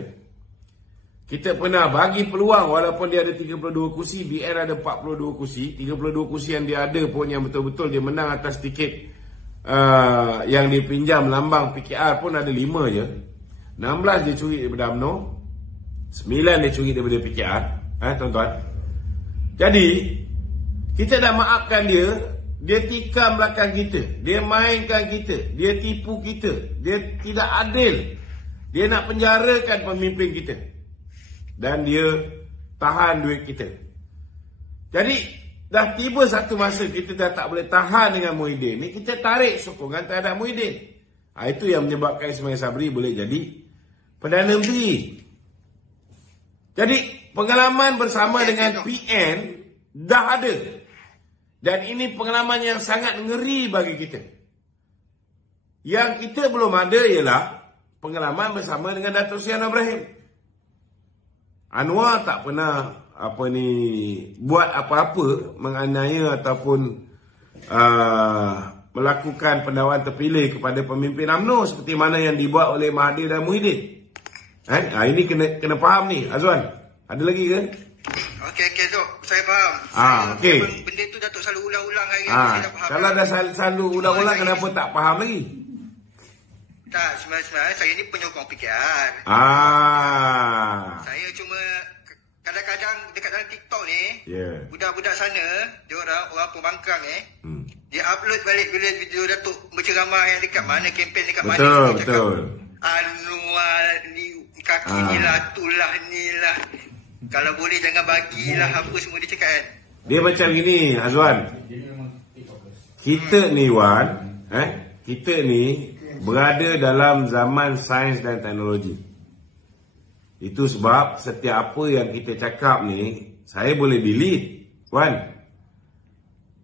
Kita pernah bagi peluang walaupun dia ada 32 kursi, BN ada 42 kursi. 32 kursi yang dia ada pun yang betul-betul dia menang atas tiket yang dipinjam lambang PKR pun ada 5 je. 16 dia curi daripada UMNO, 9 dia curi daripada PKR. Tuan-tuan. Jadi kita dah maafkan dia. Dia tikam belakang kita, dia mainkan kita, dia tipu kita, dia tidak adil, dia nak penjarakan pemimpin kita, dan dia tahan duit kita. Jadi dah tiba satu masa kita dah tak boleh tahan dengan Muhyiddin ni, kita tarik sokongan terhadap Muhyiddin. Itu yang menyebabkan Ismail Sabri boleh jadi Perdana Menteri. Jadi pengalaman bersama dengan PN dah ada. Dan ini pengalaman yang sangat ngeri bagi kita. Yang kita belum ada ialah pengalaman bersama dengan Datuk Seri Anwar Ibrahim. Anwar tak pernah buat apa-apa menganiaya ataupun melakukan pendakwan terpilih kepada pemimpin UMNO seperti mana yang dibuat oleh Mahathir dan Muhyiddin. Ini kena faham ni, Azwan. Ada lagi ke? Okey, Dok. Saya faham. Okey. Benda tu Datuk selalu ulang-ulang hari ni, saya dah faham. Kalau dah selalu ulang-ulang, kenapa tak faham lagi? Tak, sebenarnya saya ni penyokong PKR. Saya cuma kadang-kadang dekat dalam TikTok ni, budak-budak sana, dia orang pembangkang dia upload balik bila video Datuk berceramah yang dekat mana, kempen dekat mana. Betul. Anwar ni, kaki ni lah, tulah ni lah. Kalau boleh jangan bagilah apa semua dia cakap kan. Dia macam gini, Azwan. Kita ni Wan, kita ni berada dalam zaman sains dan teknologi. Itu sebab setiap apa yang kita cakap ni, saya boleh delete, Wan.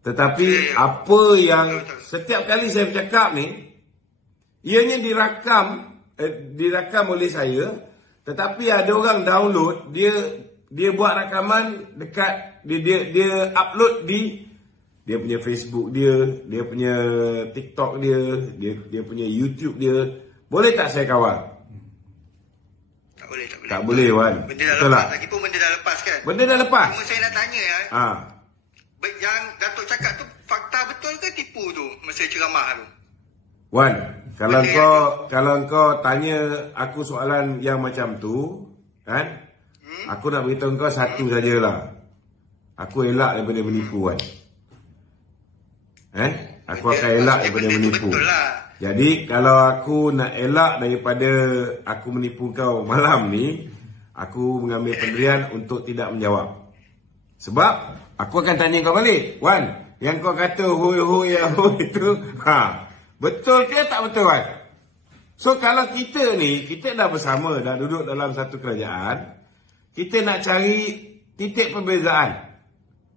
Tetapi apa yang setiap kali saya bercakap ni, ianya dirakam oleh saya. Tetapi ada orang download, dia buat rakaman dekat, dia upload di dia punya Facebook dia punya TikTok dia punya YouTube dia. Boleh tak saya kawal? Tak boleh, Wan. Benda dah lepas. Lagipun benda dah lepas kan? Benda dah lepas. Cuma saya nak tanya yang Datuk cakap tu fakta betul ke tipu tu masa ceramah tu? Wan, kalau kau tanya aku soalan yang macam tu, kan? Aku nak beritahu kau satu sajalah. Aku elak daripada menipu, Wan. Aku akan elak daripada menipu. Jadi kalau aku nak elak daripada aku menipu kau malam ni, aku mengambil pendirian untuk tidak menjawab. Sebab aku akan tanya kau balik, Wan, yang kau kata hoi itu, betul ke tak betul, Wan? So kalau kita ni, kita dah bersama, dah duduk dalam satu kerajaan, kita nak cari titik perbezaan,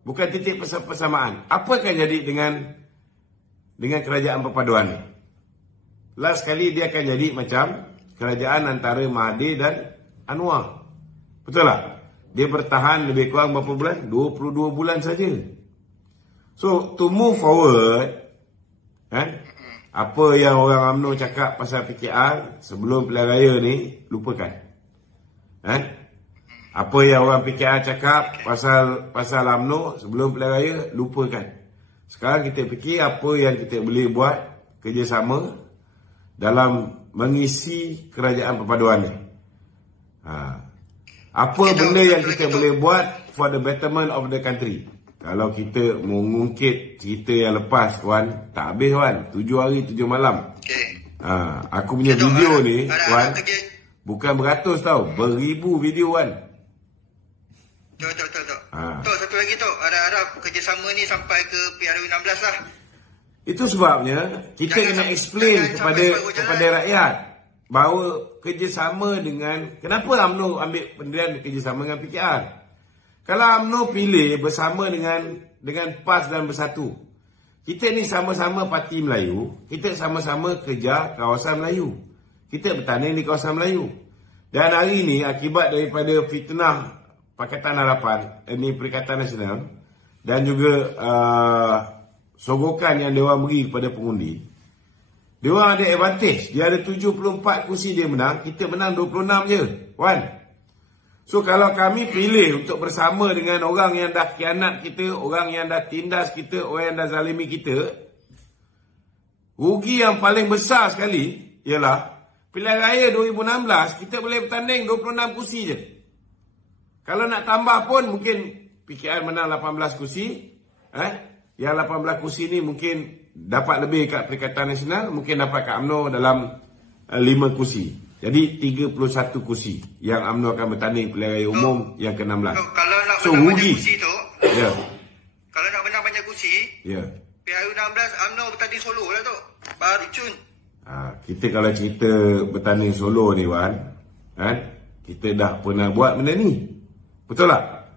bukan titik persamaan. Apa akan jadi dengan kerajaan perpaduan ni? Last kali dia akan jadi macam kerajaan antara Mahathir dan Anwar. Betul tak? Dia bertahan lebih kurang berapa bulan? 22 bulan saja. So to move forward, apa yang orang UMNO cakap pasal PKR sebelum pilihan raya ni, lupakan. Apa yang orang PKR cakap pasal UMNO sebelum pilihan raya, lupakan. Sekarang kita fikir apa yang kita boleh buat kerjasama dalam mengisi kerajaan perpaduan ni. Apa benda yang kita boleh buat for the betterment of the country. Kalau kita mengungkit cerita yang lepas, Wan, tak habis, Wan. 7 hari 7 malam. Aku punya video ni, Wan, bukan beratus tau, beribu video, Wan. Tok, satu lagi Tok, harap kerjasama ni sampai ke PRU 16 lah. Itu sebabnya kita kena explain kepada rakyat bahawa kerjasama dengan, kenapa UMNO ambil pendirian kerjasama dengan PKR. Kalau UMNO pilih bersama dengan PAS dan Bersatu, kita ni sama-sama parti Melayu, kita sama-sama kerja kawasan Melayu, kita bertanding di kawasan Melayu. Dan hari ini akibat daripada fitnah Pakatan Harapan, ini Perikatan Nasional, dan juga sogokan yang diorang beri kepada pengundi, diorang ada advantage. Dia ada 74 kursi dia menang, kita menang 26 je, Wan. So kalau kami pilih untuk bersama dengan orang yang dah khianat kita, orang yang dah tindas kita, orang yang dah zalimi kita, rugi yang paling besar sekali ialah pilihan raya 2016 kita boleh bertanding 26 kursi je. Kalau nak tambah pun mungkin PKR menang 18 kursi. Yang 18 kursi ni mungkin dapat lebih kat Perikatan Nasional, mungkin dapat kat UMNO dalam 5 kursi. Jadi 31 kursi yang UMNO akan bertanding pilihan raya umum yang ke-16. Kalau nak so menang rugi. Banyak kursi tu, kalau nak menang banyak kursi, PRU 16 UMNO bertanding solo lah tu. Baru cun. Kita kalau cerita bertanding solo ni, Wan, kita dah pernah buat benda ni. Betul tak?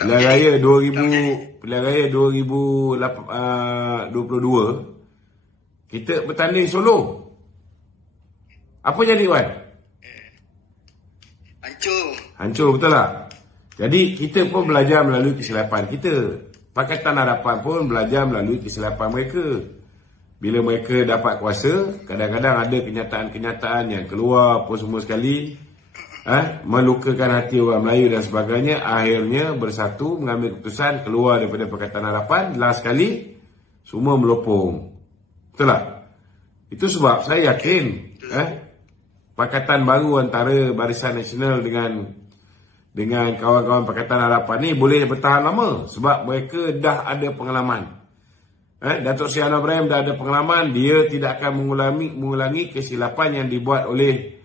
Pilihan raya 2022 kita bertanding solo. Apa jadi, Wan? Hancur, betul tak? Jadi kita pun belajar melalui kesilapan kita. Pakatan Harapan pun belajar melalui kesilapan mereka. Bila mereka dapat kuasa, kadang-kadang ada kenyataan-kenyataan yang keluar apa semua sekali, melukakan hati orang Melayu dan sebagainya. Akhirnya Bersatu mengambil keputusan keluar daripada Pakatan Harapan. Last sekali semua melopong. Betul tak? Itu sebab saya yakin Pakatan baru antara Barisan Nasional dengan kawan-kawan Pakatan Harapan ni boleh bertahan lama sebab mereka dah ada pengalaman. Datuk Seri Anwar Ibrahim dah ada pengalaman, dia tidak akan mengulangi kesilapan yang dibuat oleh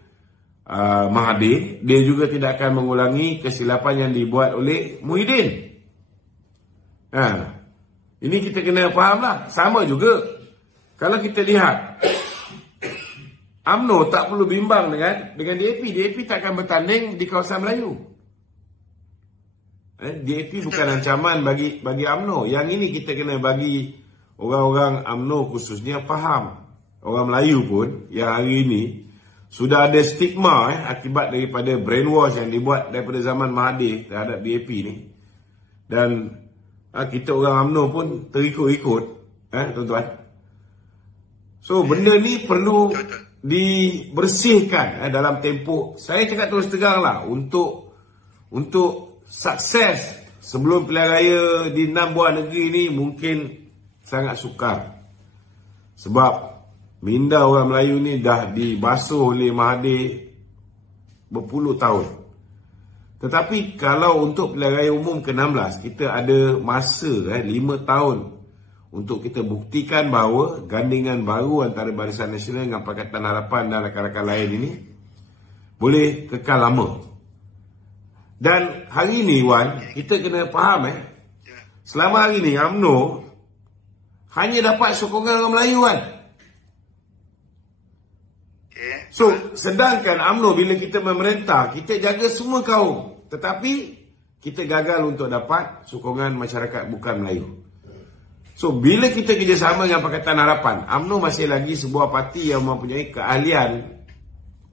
Mahathir. Dia juga tidak akan mengulangi kesilapan yang dibuat oleh Muhyiddin. Ini kita kena faham lah. Sama juga kalau kita lihat UMNO tak perlu bimbang dengan DAP. DAP tak akan bertanding di kawasan Melayu. DAP bukan ancaman bagi UMNO. Yang ini kita kena bagi orang-orang UMNO khususnya faham. Orang Melayu pun yang hari ini sudah ada stigma akibat daripada brainwash yang dibuat daripada zaman Mahathir terhadap DAP ni. Dan kita orang UMNO pun terikut-ikut, tuan-tuan. So benda ni perlu dibersihkan dalam tempoh, saya cakap terus terang lah, untuk sukses sebelum pilihan raya di 6 buah negeri ni mungkin sangat sukar. Sebab minda orang Melayu ni dah dibasuh oleh Mahathir berpuluh tahun. Tetapi kalau untuk pilihan raya umum ke-16, kita ada masa 5 tahun untuk kita buktikan bahawa gandingan baru antara Barisan Nasional dengan Pakatan Harapan dan rakan-rakan lain ini boleh kekal lama. Dan hari ini, Wan, kita kena faham selama hari ini UMNO hanya dapat sokongan orang Melayu, Wan. So, sedangkan UMNO bila kita memerintah, kita jaga semua kaum. Tetapi kita gagal untuk dapat sokongan masyarakat bukan Melayu. So, bila kita kerjasama dengan Pakatan Harapan, UMNO masih lagi sebuah parti yang mempunyai keahlian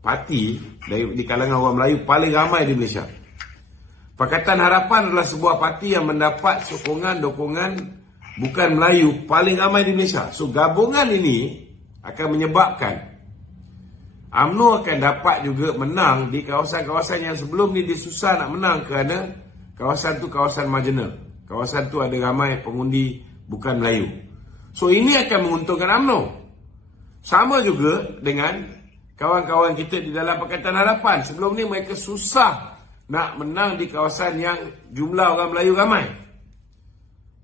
parti di kalangan orang Melayu paling ramai di Malaysia. Pakatan Harapan adalah sebuah parti yang mendapat sokongan-dokongan bukan Melayu paling ramai di Malaysia. So, gabungan ini akan menyebabkan UMNO akan dapat juga menang di kawasan-kawasan yang sebelum ni dia susah nak menang kerana kawasan tu kawasan marginal. Kawasan tu ada ramai pengundi bukan Melayu. So ini akan menguntungkan UMNO. Sama juga dengan kawan-kawan kita di dalam Pakatan Harapan. Sebelum ni mereka susah nak menang di kawasan yang jumlah orang Melayu ramai.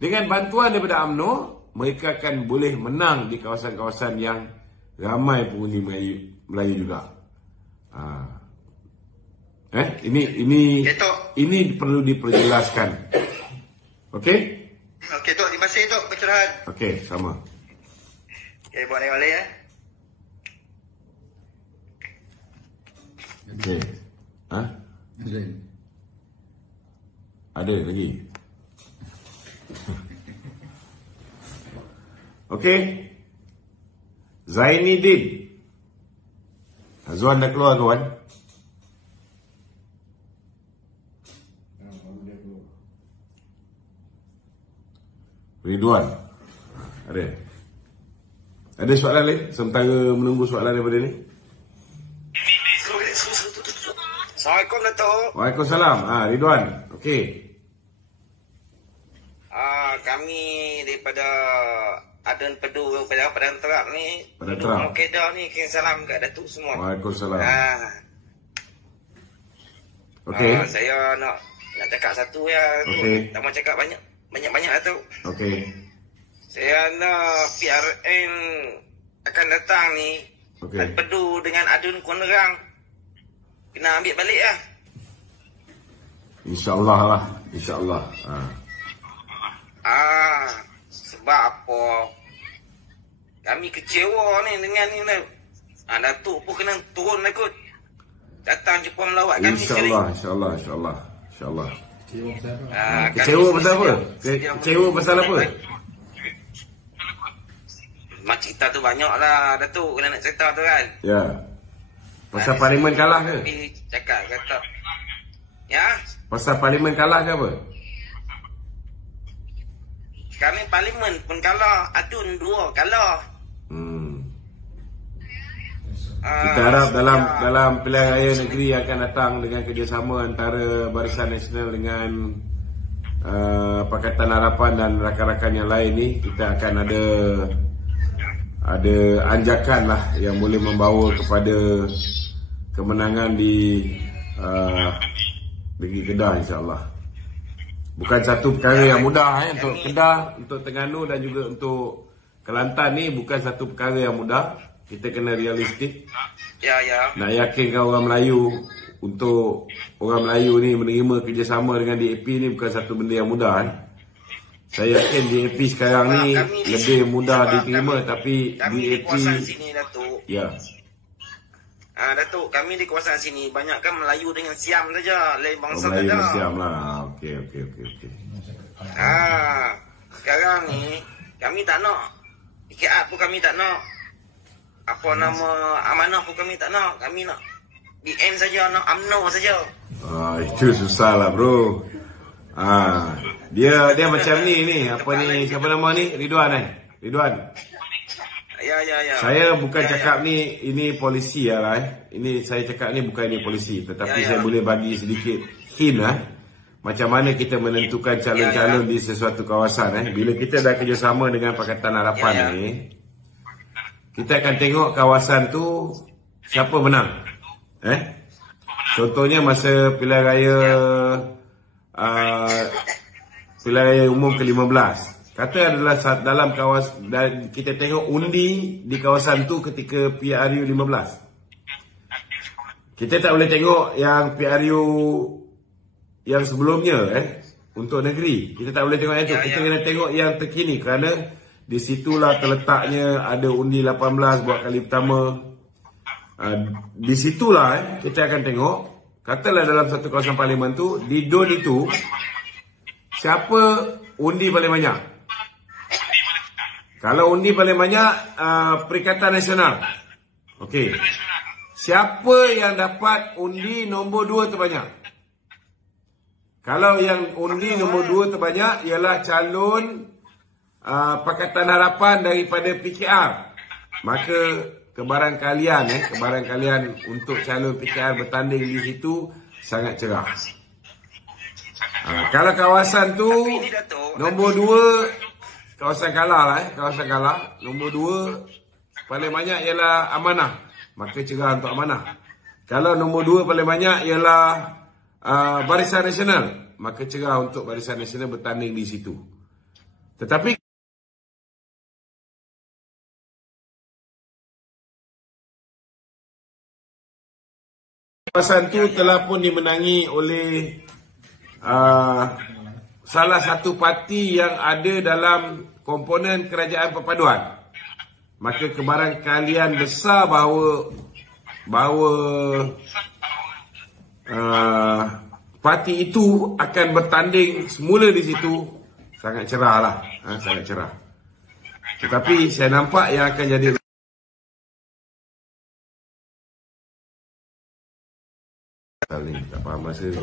Dengan bantuan daripada UMNO, mereka akan boleh menang di kawasan-kawasan yang ramai pengundi Melayu juga. Ini perlu diperjelaskan. Okey? Okey, Tok. Terima kasih, Tok, pencerahan. Okey, sama. Okey, buat naik balik, Okey. Ada lagi? Okey. Zainuddin. Azwan dah keluar, kawan. Ridwan. Ada soalan lain sementara menunggu soalan daripada ni? Assalamualaikum, Datuk. Waalaikumsalam. Ridwan. Okey. Kami daripada Adan Pedu Padang Terap ni. Padang Terap. Kedah ni, kirim salam kat Datuk semua. Waalaikumsalam. Okey. Saya nak cakap satu ya. Okey. Tak mau cakap banyak-banyak tu. Okey. Saya nak PRN akan datang ni. Okey. Pedu dengan Adun Kunerang. Kena ambil balik lah. InsyaAllah lah. InsyaAllah. Sebab apa? Kami kecewa ni dengan ni lah. Datuk pun kena turun lah kot. Datang jumpa melawat kami sekali. InsyaAllah. Kecewa pasal apa? Kecewa pasal apa? Mak cerita tu banyak lah, Datuk, kena nak cerita tu kan. Ya. Pasal parlimen kalah ke? Cakap kata. Ya? Pasal parlimen kalah ke apa? Kami parlimen pun kalah, Adun 2 kalah. Kita harap dalam pilihan raya negeri akan datang dengan kerjasama antara Barisan Nasional dengan Pakatan Harapan dan rakan-rakan yang lain ni, kita akan ada ada anjakan lah yang boleh membawa kepada kemenangan di Negeri Kedah, insyaAllah. Bukan satu perkara yang mudah untuk Kedah, untuk Terengganu dan juga untuk Kelantan ni bukan satu perkara yang mudah. Kita kena realistik. Nak yakinkan orang Melayu, untuk orang Melayu ni menerima kerjasama dengan DAP ni bukan satu benda yang mudah. Saya yakin DAP sekarang ni lebih mudah diterima, tapi DAP kawasan sini, Datuk. Ya. Datuk, kami di kawasan sini banyak kan Melayu dengan Siam saja, lain bangsa Melayu dengan dah. Siam lah. Okey. Sekarang ni kami tak nak PKR pun kami tak nak. Apa nama amanah pun kami tak nak. Kami nak BN saja, nak UMNO saja. Itu susah lah, bro. Dia macam ni apa ni, siapa nama ni? Ridwan. Ya. Saya bukan cakap ni ini polisi lah. Ini saya cakap ni bukan ini polisi, tetapi saya boleh bagi sedikit hint macam mana kita menentukan calon-calon di sesuatu kawasan. Bila kita dah kerjasama dengan Pakatan Harapan ni, kita akan tengok kawasan tu siapa menang. Contohnya masa pilihan raya umum ke-15. Kata adalah dalam kawasan, dan kita tengok undi di kawasan tu ketika PRU 15. Kita tak boleh tengok yang PRU yang sebelumnya untuk negeri. Kita tak boleh tengok yang tu. Kita kena tengok yang terkini, kerana di situlah terletaknya ada undi 18 buat kali pertama. Di situlah kita akan tengok, katalah dalam satu kawasan parlimen tu, di DUN itu siapa undi paling banyak. Kalau undi paling banyak Perikatan Nasional. Okey. Siapa yang dapat undi nombor 2 terbanyak? Kalau yang undi nombor 2 terbanyak ialah calon Pakatan Harapan daripada PKR. Maka kebarangkalian untuk calon PKR bertanding di situ sangat cerah. Kalau kawasan tu nombor 2 kawasan kalah kawasan kalah, nombor 2 paling banyak ialah Amanah, maka cerah untuk Amanah. Kalau nombor 2 paling banyak ialah Barisan Nasional, maka cerah untuk Barisan Nasional bertanding di situ. Tetapi kawasan tu telah pun dimenangi oleh salah satu parti yang ada dalam komponen kerajaan perpaduan. Maka kebarangkalian besar bahawa parti itu akan bertanding semula di situ sangat cerah lah, sangat cerah. Tetapi saya nampak yang akan jadi tak faham masa tu.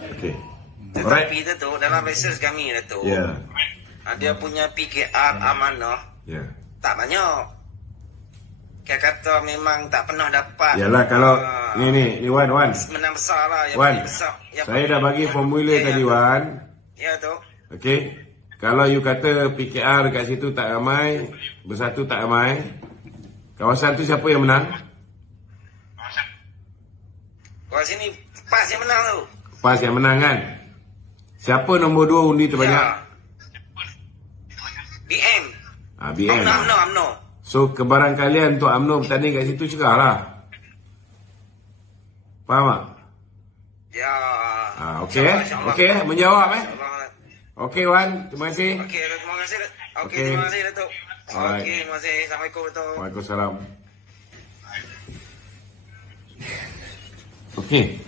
Okey. Tetapi tu dalam research kami tu, dia punya PKR Amanah tak banyak. Dia kata memang tak pernah dapat. Yalah, kalau ni Wan menang besar lah. Wan, saya dah bagi formula tadi Wan. Ya tu. Okey. Kalau you kata PKR kat situ tak ramai, Bersatu tak ramai, kawasan tu siapa yang menang? Kawasan sini PAS yang menang tu. PAS yang menang kan? Siapa nombor 2 undi terbanyak? BN. BN. UMNO. So kebarangkalian untuk UMNO bertanding kat situ cerah lah. Faham tak? Ya. Okey, menjawab Okey Wan, terima kasih. Okey, terima kasih. Terima kasih Datuk. Okey, terima kasih. Assalamualaikum Datuk. Waalaikumsalam. Okey.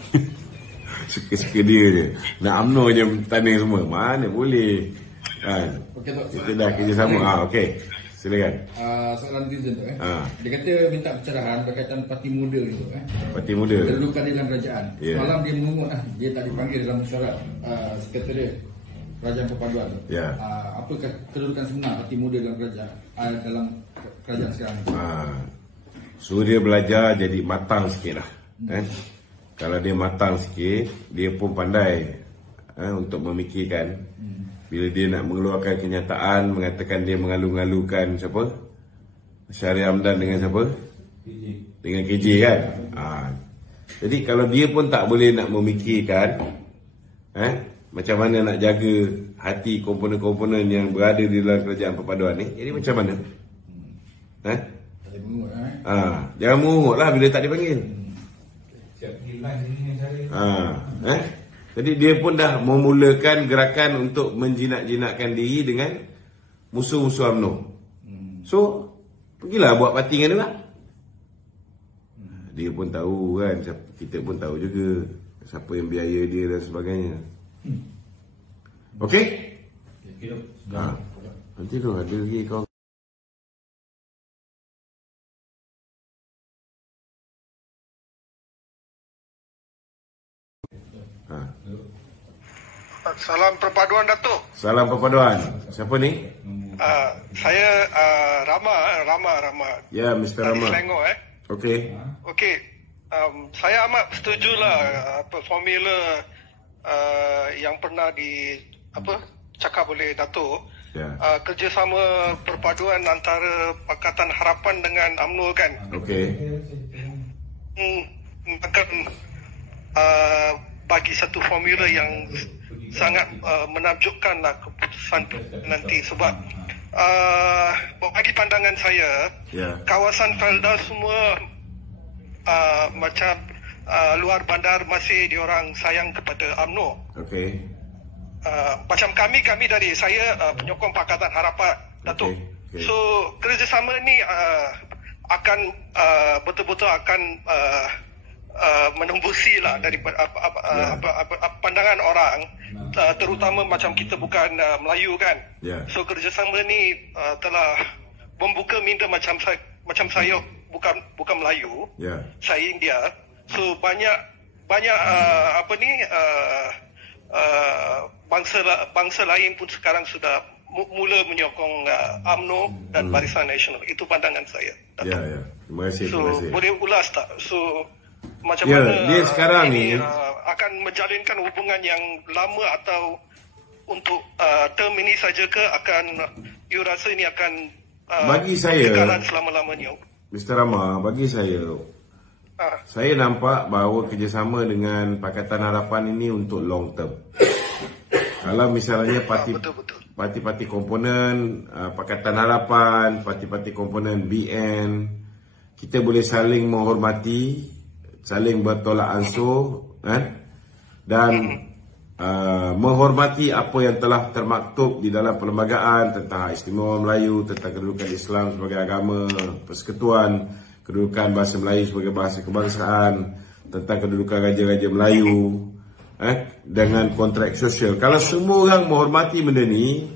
Suka-suka dia je. Nak UMNO je tanding semua. Mana boleh. Kan? Okey, Tok. Kita dah kerjasama. Okey. Silakan. Soalan netizen tu Dia kata minta pencerahan berkaitan parti muda itu Parti muda. Kedudukan dalam kerajaan. Semalam dia mengungut dia tak dipanggil dalam mesyuarat Sekretariat Kerajaan Perpaduan. Apakah kedudukan sebenar parti muda dalam kerajaan sekarang ni? So dia belajar jadi matang sikit lah. Kalau dia matang sikit, dia pun pandai untuk memikirkan. bila dia nak mengeluarkan kenyataan mengatakan dia mengalu-ngalukan siapa? Syahri Hamdan dengan siapa? Dengan KJ kan. Jadi kalau dia pun tak boleh nak memikirkan macam mana nak jaga hati komponen-komponen yang berada di dalam kerajaan perpaduan ni, jadi macam mana? Jangan mengungut lah bila tak dipanggil. Jadi dia pun dah memulakan gerakan untuk menjinak-jinakkan diri dengan musuh-musuh UMNO. So pergilah buat parti dengan dia lah. Dia pun tahu kan, kita pun tahu juga siapa yang biaya dia dan sebagainya. Okey? Nanti tu ada lagi kau. Salam perpaduan, Datuk. Salam perpaduan. Siapa ni? Saya Rama. Ya, Mr. Rama. Selangor, Okey. Saya amat setujulah formula yang pernah cakap oleh Datuk. Kerjasama perpaduan antara Pakatan Harapan dengan UMNO kan. Okey. Akan bagi satu formula yang sangat menakjubkanlah keputusan nanti sebab bagi pandangan saya kawasan Felda semua macam luar bandar masih diorang sayang kepada UMNO. Okey. Macam kami dari saya penyokong Pakatan Harapan, Datuk. Okay. So kerjasama ni akan betul-betul akan menembusi lah dari pandangan orang, terutama macam kita bukan Melayu kan. So kerjasama ni telah membuka minda macam saya bukan Melayu, saya India. So banyak bangsa lain pun sekarang sudah mula menyokong UMNO dan Barisan Nasional. Itu pandangan saya. Terima kasih. So boleh ulas tak? So macam mana dia sekarang ini ni akan menjalinkan hubungan yang lama atau untuk term ini saja ke akan you rasa ini akan bagi saya kekalan selama-lamanya? Mr. Rama, bagi saya nampak bahawa kerjasama dengan Pakatan Harapan ini untuk long term. Kalau misalnya parti-parti komponen Pakatan Harapan, parti-parti komponen BN, kita boleh saling menghormati, saling bertolak ansur dan menghormati apa yang telah termaktub di dalam perlembagaan tentang Hak Istimewa Melayu, tentang kedudukan Islam sebagai agama persekutuan, kedudukan bahasa Melayu sebagai bahasa kebangsaan, tentang kedudukan Raja-Raja Melayu dengan kontrak sosial. Kalau semua orang menghormati benda ni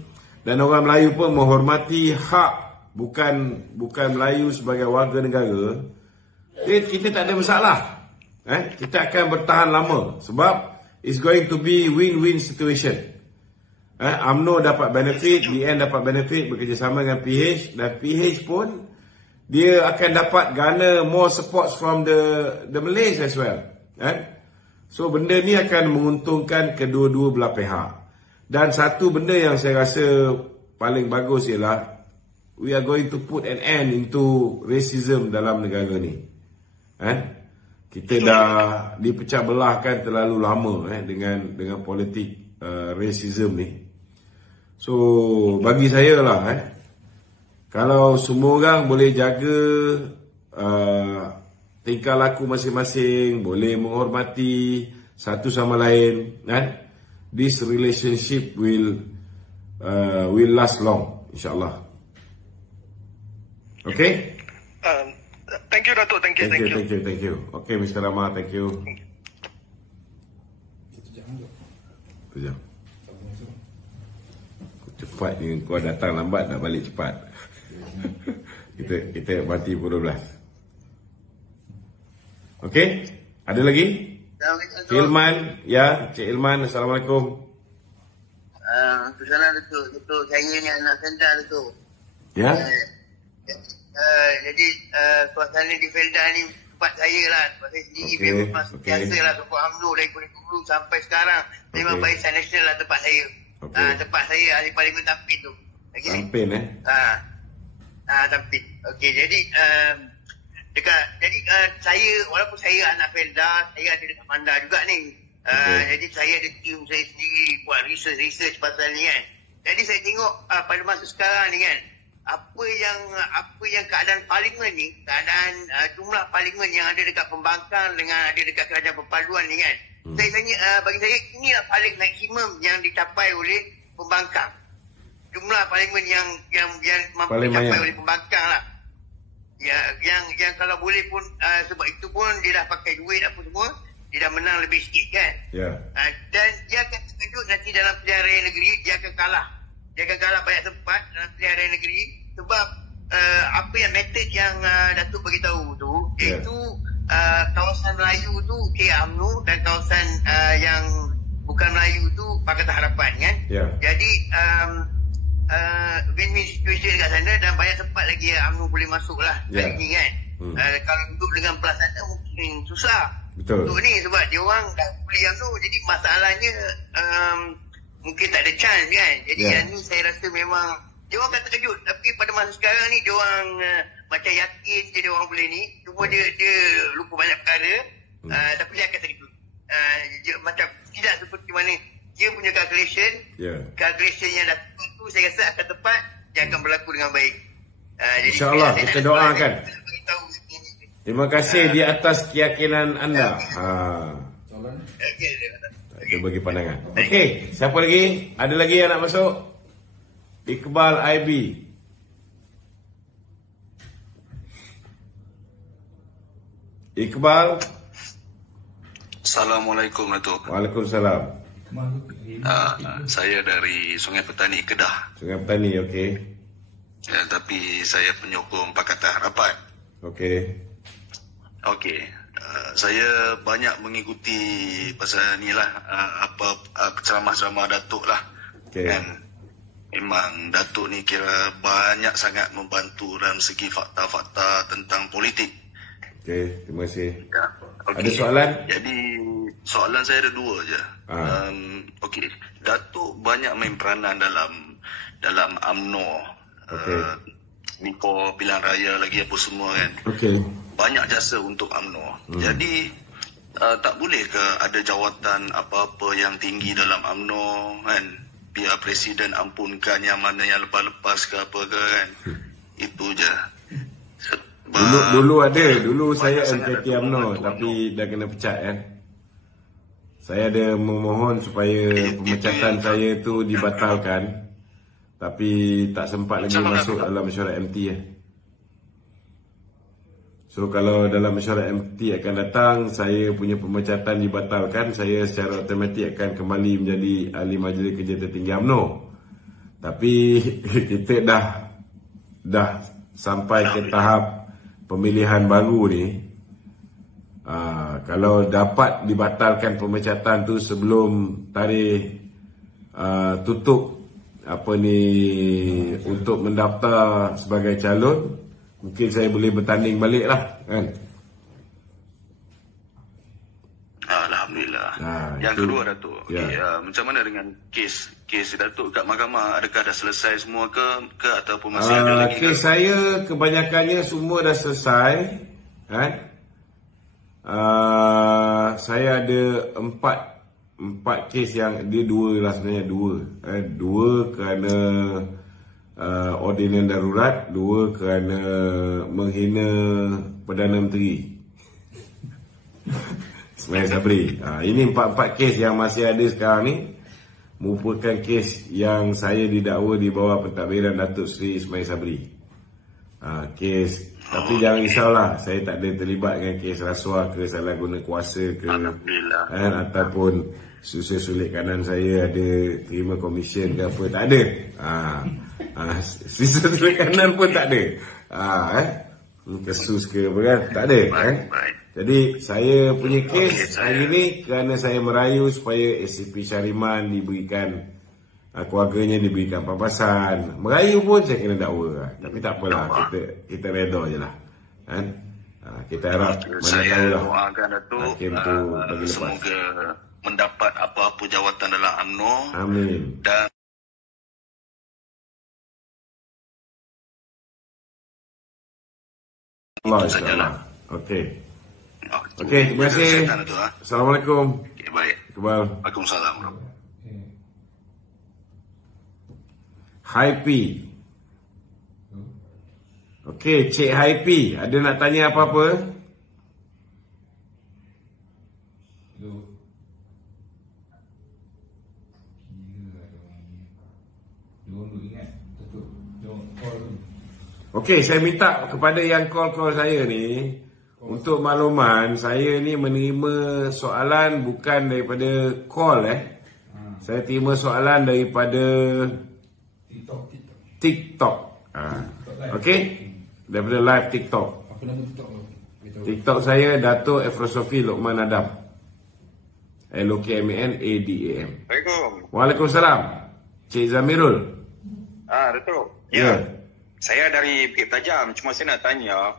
dan orang Melayu pun menghormati hak bukan Melayu sebagai warga negara, kita tak ada masalah. Kita akan bertahan lama sebab it's going to be win-win situation. UMNO dapat benefit, BN dapat benefit bekerjasama dengan PH, dan PH pun dia akan dapat garner more support from the Malays as well. So benda ni akan menguntungkan kedua-dua belah pihak. Dan satu benda yang saya rasa paling bagus ialah we are going to put an end into racism dalam negara ni. Kita dah dipecah belahkan terlalu lama dengan politik racism ni. So bagi saya lah kalau semua orang boleh jaga tingkah laku masing-masing, boleh menghormati satu sama lain, this relationship will last long, insyaAllah. Okay? Thank you, Datuk. Thank you. Okay, Mr. Rama, thank you. Sekejap. Cepat ni, kau datang lambat, nak balik cepat. kita mati pukul 12. Okey, ada lagi? Cik Ilman, Cik Ilman, Assalamualaikum. Salam Datuk, saya ni anak Felda Datuk. Jadi suasana di Felda ni tempat saya lah, tempat saya sendiri. Memang biasa lah tempat UMNO dari dulu sampai sekarang. Memang Barisan Nasional lah tempat saya. Tempat saya ahli parlimen Tampin tu. Okay. Tampin Tampin. Okey, jadi saya walaupun saya anak Felda, saya ada dekat Manda juga ni. Jadi saya ada tim saya sendiri buat research pasal ni kan. Jadi saya tengok pada masa sekarang ni kan, apa yang keadaan parlimen ni, keadaan jumlah parlimen yang ada dekat Pembangkang dengan ada dekat Kerajaan Perpaduan ni kan. Bagi saya inilah paling maksimum yang dicapai oleh Pembangkang. Jumlah parlimen yang mampu dicapai oleh Pembangkang lah. Ya, yang kalau boleh pun sebab itu pun dia dah pakai duit apa semua, dia dah menang lebih sikit kan. Dan dia akan terkejut nanti dalam pilihan raya negeri dia akan kalah. Dia akan kalah banyak tempat dalam pilihan raya negeri sebab apa yang metode yang Datuk beritahu tu iaitu kawasan Melayu tu UMNO dan kawasan yang bukan Melayu tu Pakatan Harapan kan. Jadi win-win situation dekat sana dan banyak tempat lagi UMNO boleh masuk lah lagi kan. Kalau duduk dengan pelaksana mungkin susah. Untuk ni sebab dia orang dah beli UMNO, jadi masalahnya mungkin tak ada chance kan. Jadi yang ni saya rasa memang dia orang akan terkejut. Tapi pada masa sekarang ni dia orang macam yakin je dia orang boleh ni. Cuma dia lupa banyak perkara. Tapi dia akan terkejut. Dia macam tidak seperti mana dia punya calculation. Calculation yang dah tu saya rasa akan tepat. Dia akan berlaku dengan baik. InsyaAllah kita doakan. Terima kasih di atas keyakinan anda. Dia bagi pandangan. Okey, siapa lagi? Ada lagi yang nak masuk? Iqbal IB. Iqbal. Assalamualaikum Datuk. Waalaikumsalam. Saya dari Sungai Petani, Kedah. Sungai Petani, okey. Ya, tapi saya penyokong Pakatan Harapan. Okey. Saya banyak mengikuti pasal ni lah, ceramah-ceramah Datuk lah. Dan memang Datuk ni kira banyak sangat membantu dalam segi fakta-fakta tentang politik. Okey, terima kasih. Ada soalan? Jadi soalan saya ada dua je. Okey, Datuk banyak main peranan dalam UMNO. Before pilihan raya lagi apa semua kan. Banyak jasa untuk UMNO. Jadi tak boleh ke ada jawatan apa-apa yang tinggi dalam UMNO kan? Biar Presiden ampunkan yang mana yang lepas-lepas ke apa ke kan. Itu je. Dulu saya MKT UMNO tapi dah kena pecat kan. Saya ada memohon supaya pemecatan saya tu dibatalkan. Tapi tak sempat lagi masuk dalam mesyuarat MT ya. So kalau dalam mesyuarat MT akan datang, saya punya pemecatan dibatalkan, saya secara automatik akan kembali menjadi ahli majlis kerja tertinggi UMNO. Tapi kita dah sampai ke tahap pemilihan baru ni. Kalau dapat dibatalkan pemecatan tu sebelum tarikh tutup untuk mendaftar sebagai calon, mungkin saya boleh bertanding balik lah kan. Alhamdulillah. Yang kedua Datuk, macam mana dengan kes Datuk kat mahkamah, adakah dah selesai semua ke ataupun masih ada lagi? Kes saya kebanyakannya semua dah selesai kan. Saya ada empat kes yang dia dua lah sebenarnya. Dua kerana ordinan darurat, dua kerana menghina Perdana Menteri Ismail Sabri. Ini empat kes yang masih ada sekarang ni merupakan kes yang saya didakwa di bawah pentadbiran Datuk Seri Ismail Sabri. Tapi jangan risaulah, saya tak ada terlibat dengan kes rasuah ke, salah guna kuasa ke, ataupun sulit kanan saya ada terima komisen ke apa, tak ada. Sulit kanan pun tak ada. Kesus ke apa kan, tak ada. Jadi saya punya kes hari ni kerana saya merayu supaya SCP Syariman diberikan, keluarganya diberikan pampasan. Merayu pun saya kena dakwa. Tapi tak apalah, kita reda je lah kan? Kita harap mana tahulah doakan Datuk, hakim tu bagi lepas. Semoga mendapat apa-apa jawatan dalam UMNO. Amin. Dan itu sajalah. Okey. Okey, terima kasih. Assalamualaikum. Okay, baik. Waalaikumsalam. Hype. Okey, Cik Hype, ada nak tanya apa-apa? Okey, saya minta kepada yang call saya ni, untuk makluman, saya ni menerima soalan bukan daripada call Saya terima soalan daripada TikTok. Okey, daripada live TikTok. Apa nama TikTok tu? TikTok saya Dato' Efrosofi Lokman Adam. LOKMAN ADAM. Assalamualaikum. Waalaikumsalam. Cik Zamirul. Dato'. Ya. Saya dari Bukit Tajam. Cuma saya nak tanya,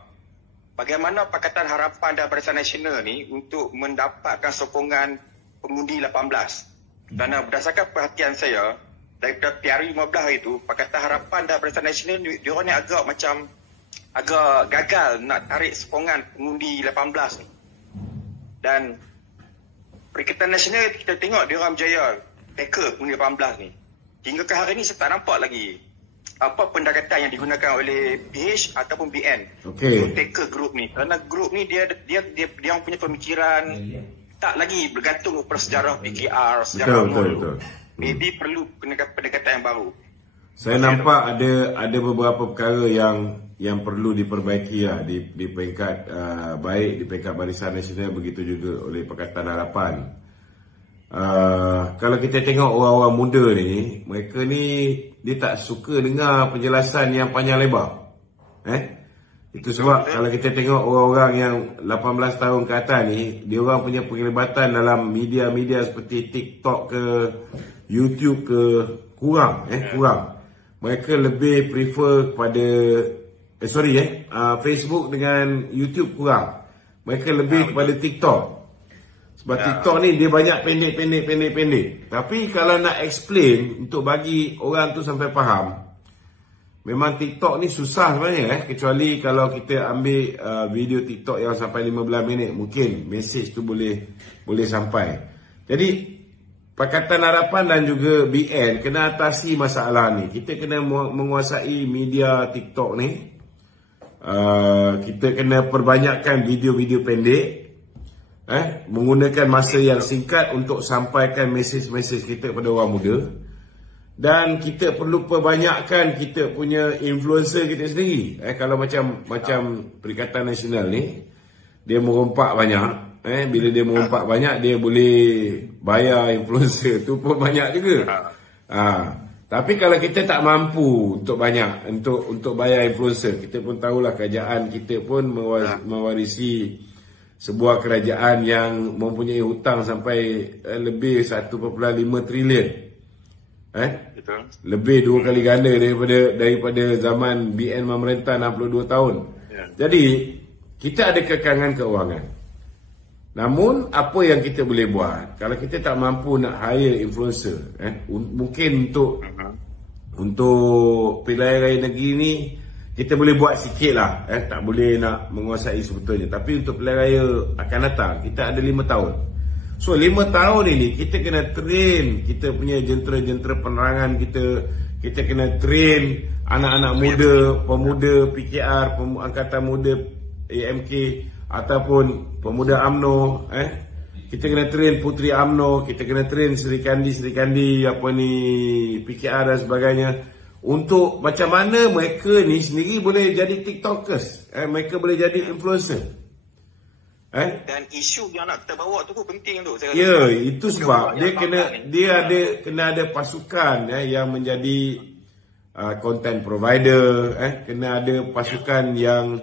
bagaimana Pakatan Harapan dan Barisan Nasional ni untuk mendapatkan sokongan pengundi 18? Kerana berdasarkan perhatian saya, daripada PRU15 itu, Pakatan Harapan dan Barisan Nasional diorang ni agak gagal nak tarik sokongan pengundi 18 ni. Dan Perikatan Nasional kita tengok diorang berjaya tackle pengundi 18 ni. Hingga ke hari ni saya tak nampak lagi apa pendekatan yang digunakan oleh PH ataupun BN untuk tackle grup ni. Kerana grup ni dia punya pemikiran tak lagi bergantung kepada sejarah PKR, sejarah betul. Maybe perlu pendekatan yang baru. Saya nampak ada beberapa perkara yang perlu diperbaiki di peringkat baik di peringkat Barisan Nasional, begitu juga oleh Pakatan Harapan. Kalau kita tengok orang-orang muda ni, mereka ni dia tak suka dengar penjelasan yang panjang lebar. Itu sebab kalau kita tengok orang-orang yang 18 tahun ke atas ni, dia orang punya penglibatan dalam media-media seperti TikTok ke YouTube ke kurang. Mereka lebih prefer kepada Facebook dengan YouTube kurang. Mereka lebih kepada TikTok. Sebab TikTok ni dia banyak pendek. Tapi kalau nak explain untuk bagi orang tu sampai faham, memang TikTok ni susah sebenarnya kecuali kalau kita ambil video TikTok yang sampai 15 minit, mungkin message tu boleh sampai. Jadi Pakatan Harapan dan juga BN kena atasi masalah ni. Kita kena menguasai media TikTok ni. Kita kena perbanyakkan video-video pendek. Menggunakan masa yang singkat untuk sampaikan mesej-mesej kita kepada orang muda. Dan kita perlu perbanyakkan kita punya influencer kita sendiri. Kalau macam Perikatan Nasional ni, dia merompak banyak. Bila dia merompak banyak, dia boleh bayar influencer tu pun banyak juga. Tapi kalau kita tak mampu untuk banyak untuk bayar influencer, kita pun tahulah kerajaan kita pun mewarisi sebuah kerajaan yang mempunyai hutang sampai lebih 1.5 trilion. Betul. Lebih 2 kali ganda daripada zaman BN memerintah 62 tahun. Jadi kita ada kekangan keuangan. Namun apa yang kita boleh buat kalau kita tak mampu nak hire influencer, mungkin untuk pilihan raya negeri ni kita boleh buat sikit lah, tak boleh nak menguasai sebetulnya. Tapi untuk pilihan raya akan datang, kita ada 5 tahun. So 5 tahun ini kita kena train kita punya jentera-jentera penerangan kita kena train anak-anak muda, pemuda PKR, angkatan muda AMK ataupun pemuda UMNO. Kita kena train puteri UMNO, kita kena train Seri Kandi PKR dan sebagainya. Untuk macam mana mereka ni sendiri boleh jadi TikTokers, mereka boleh jadi influencer. Dan isu yang nak kita bawa tu pun penting tu. Itu sebab dia kena ada pasukan yang menjadi content provider, kena ada pasukan yang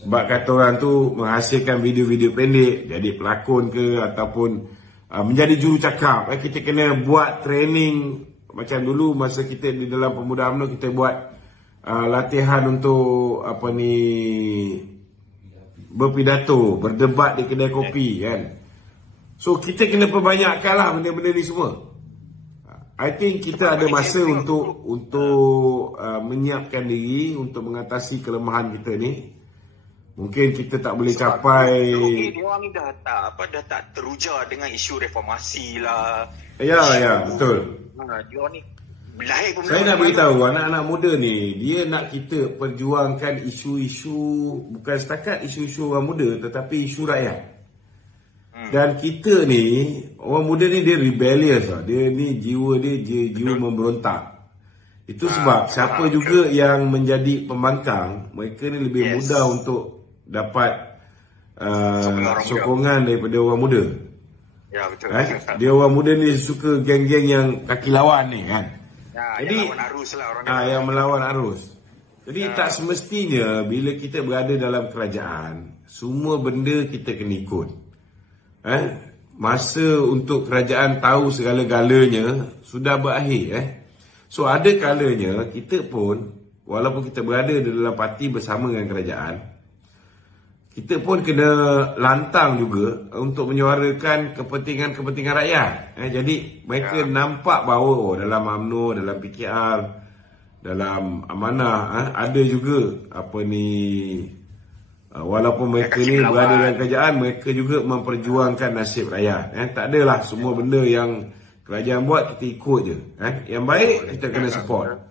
sebab kata orang tu menghasilkan video-video pendek, jadi pelakon ke ataupun menjadi jurucakap. Kita kena buat training. Macam dulu masa kita di dalam Pemuda UMNO, kita buat latihan untuk berpidato, berdebat di kedai kopi kan. So kita kena perbanyakkan lah benda-benda ni semua. I think kita ada masa untuk menyiapkan diri untuk mengatasi kelemahan kita ni. Mungkin kita tak boleh capai. Dia orang ni dah tak teruja dengan isu reformasi lah. Ya, betul. Dia orang ni saya nak beritahu anak-anak muda ni, dia nak kita perjuangkan isu-isu, bukan setakat isu-isu orang muda, tetapi isu rakyat. Dan kita ni, orang muda ni dia rebellious lah. Dia ni jiwa memberontak. Itu sebab siapa juga yang menjadi pembangkang, mereka ni lebih mudah untuk dapat sokongan daripada orang muda. Ya, betul. Dia orang muda ni suka geng-geng yang kaki lawan ni kan. Jadi yang melawan arus lah orang yang melawan arus. Jadi tak semestinya bila kita berada dalam kerajaan, semua benda kita kena ikut. Masa untuk kerajaan tahu segala-galanya sudah berakhir. So ada kalanya kita pun, walaupun kita berada dalam parti bersama dengan kerajaan, kita pun kena lantang juga untuk menyuarakan kepentingan-kepentingan rakyat. Jadi mereka nampak bahawa dalam UMNO, dalam PKR, dalam Amanah ada juga walaupun mereka ni berada dalam kerajaan, mereka juga memperjuangkan nasib rakyat. Tak adalah semua benda yang kerajaan buat kita ikut je. Yang baik kita kena support.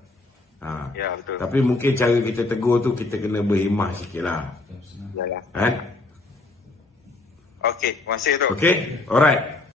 Betul. Tapi mungkin cara kita tegur tu kita kena berhemah sikit lah. Okey, terima kasih tu. Okey, alright.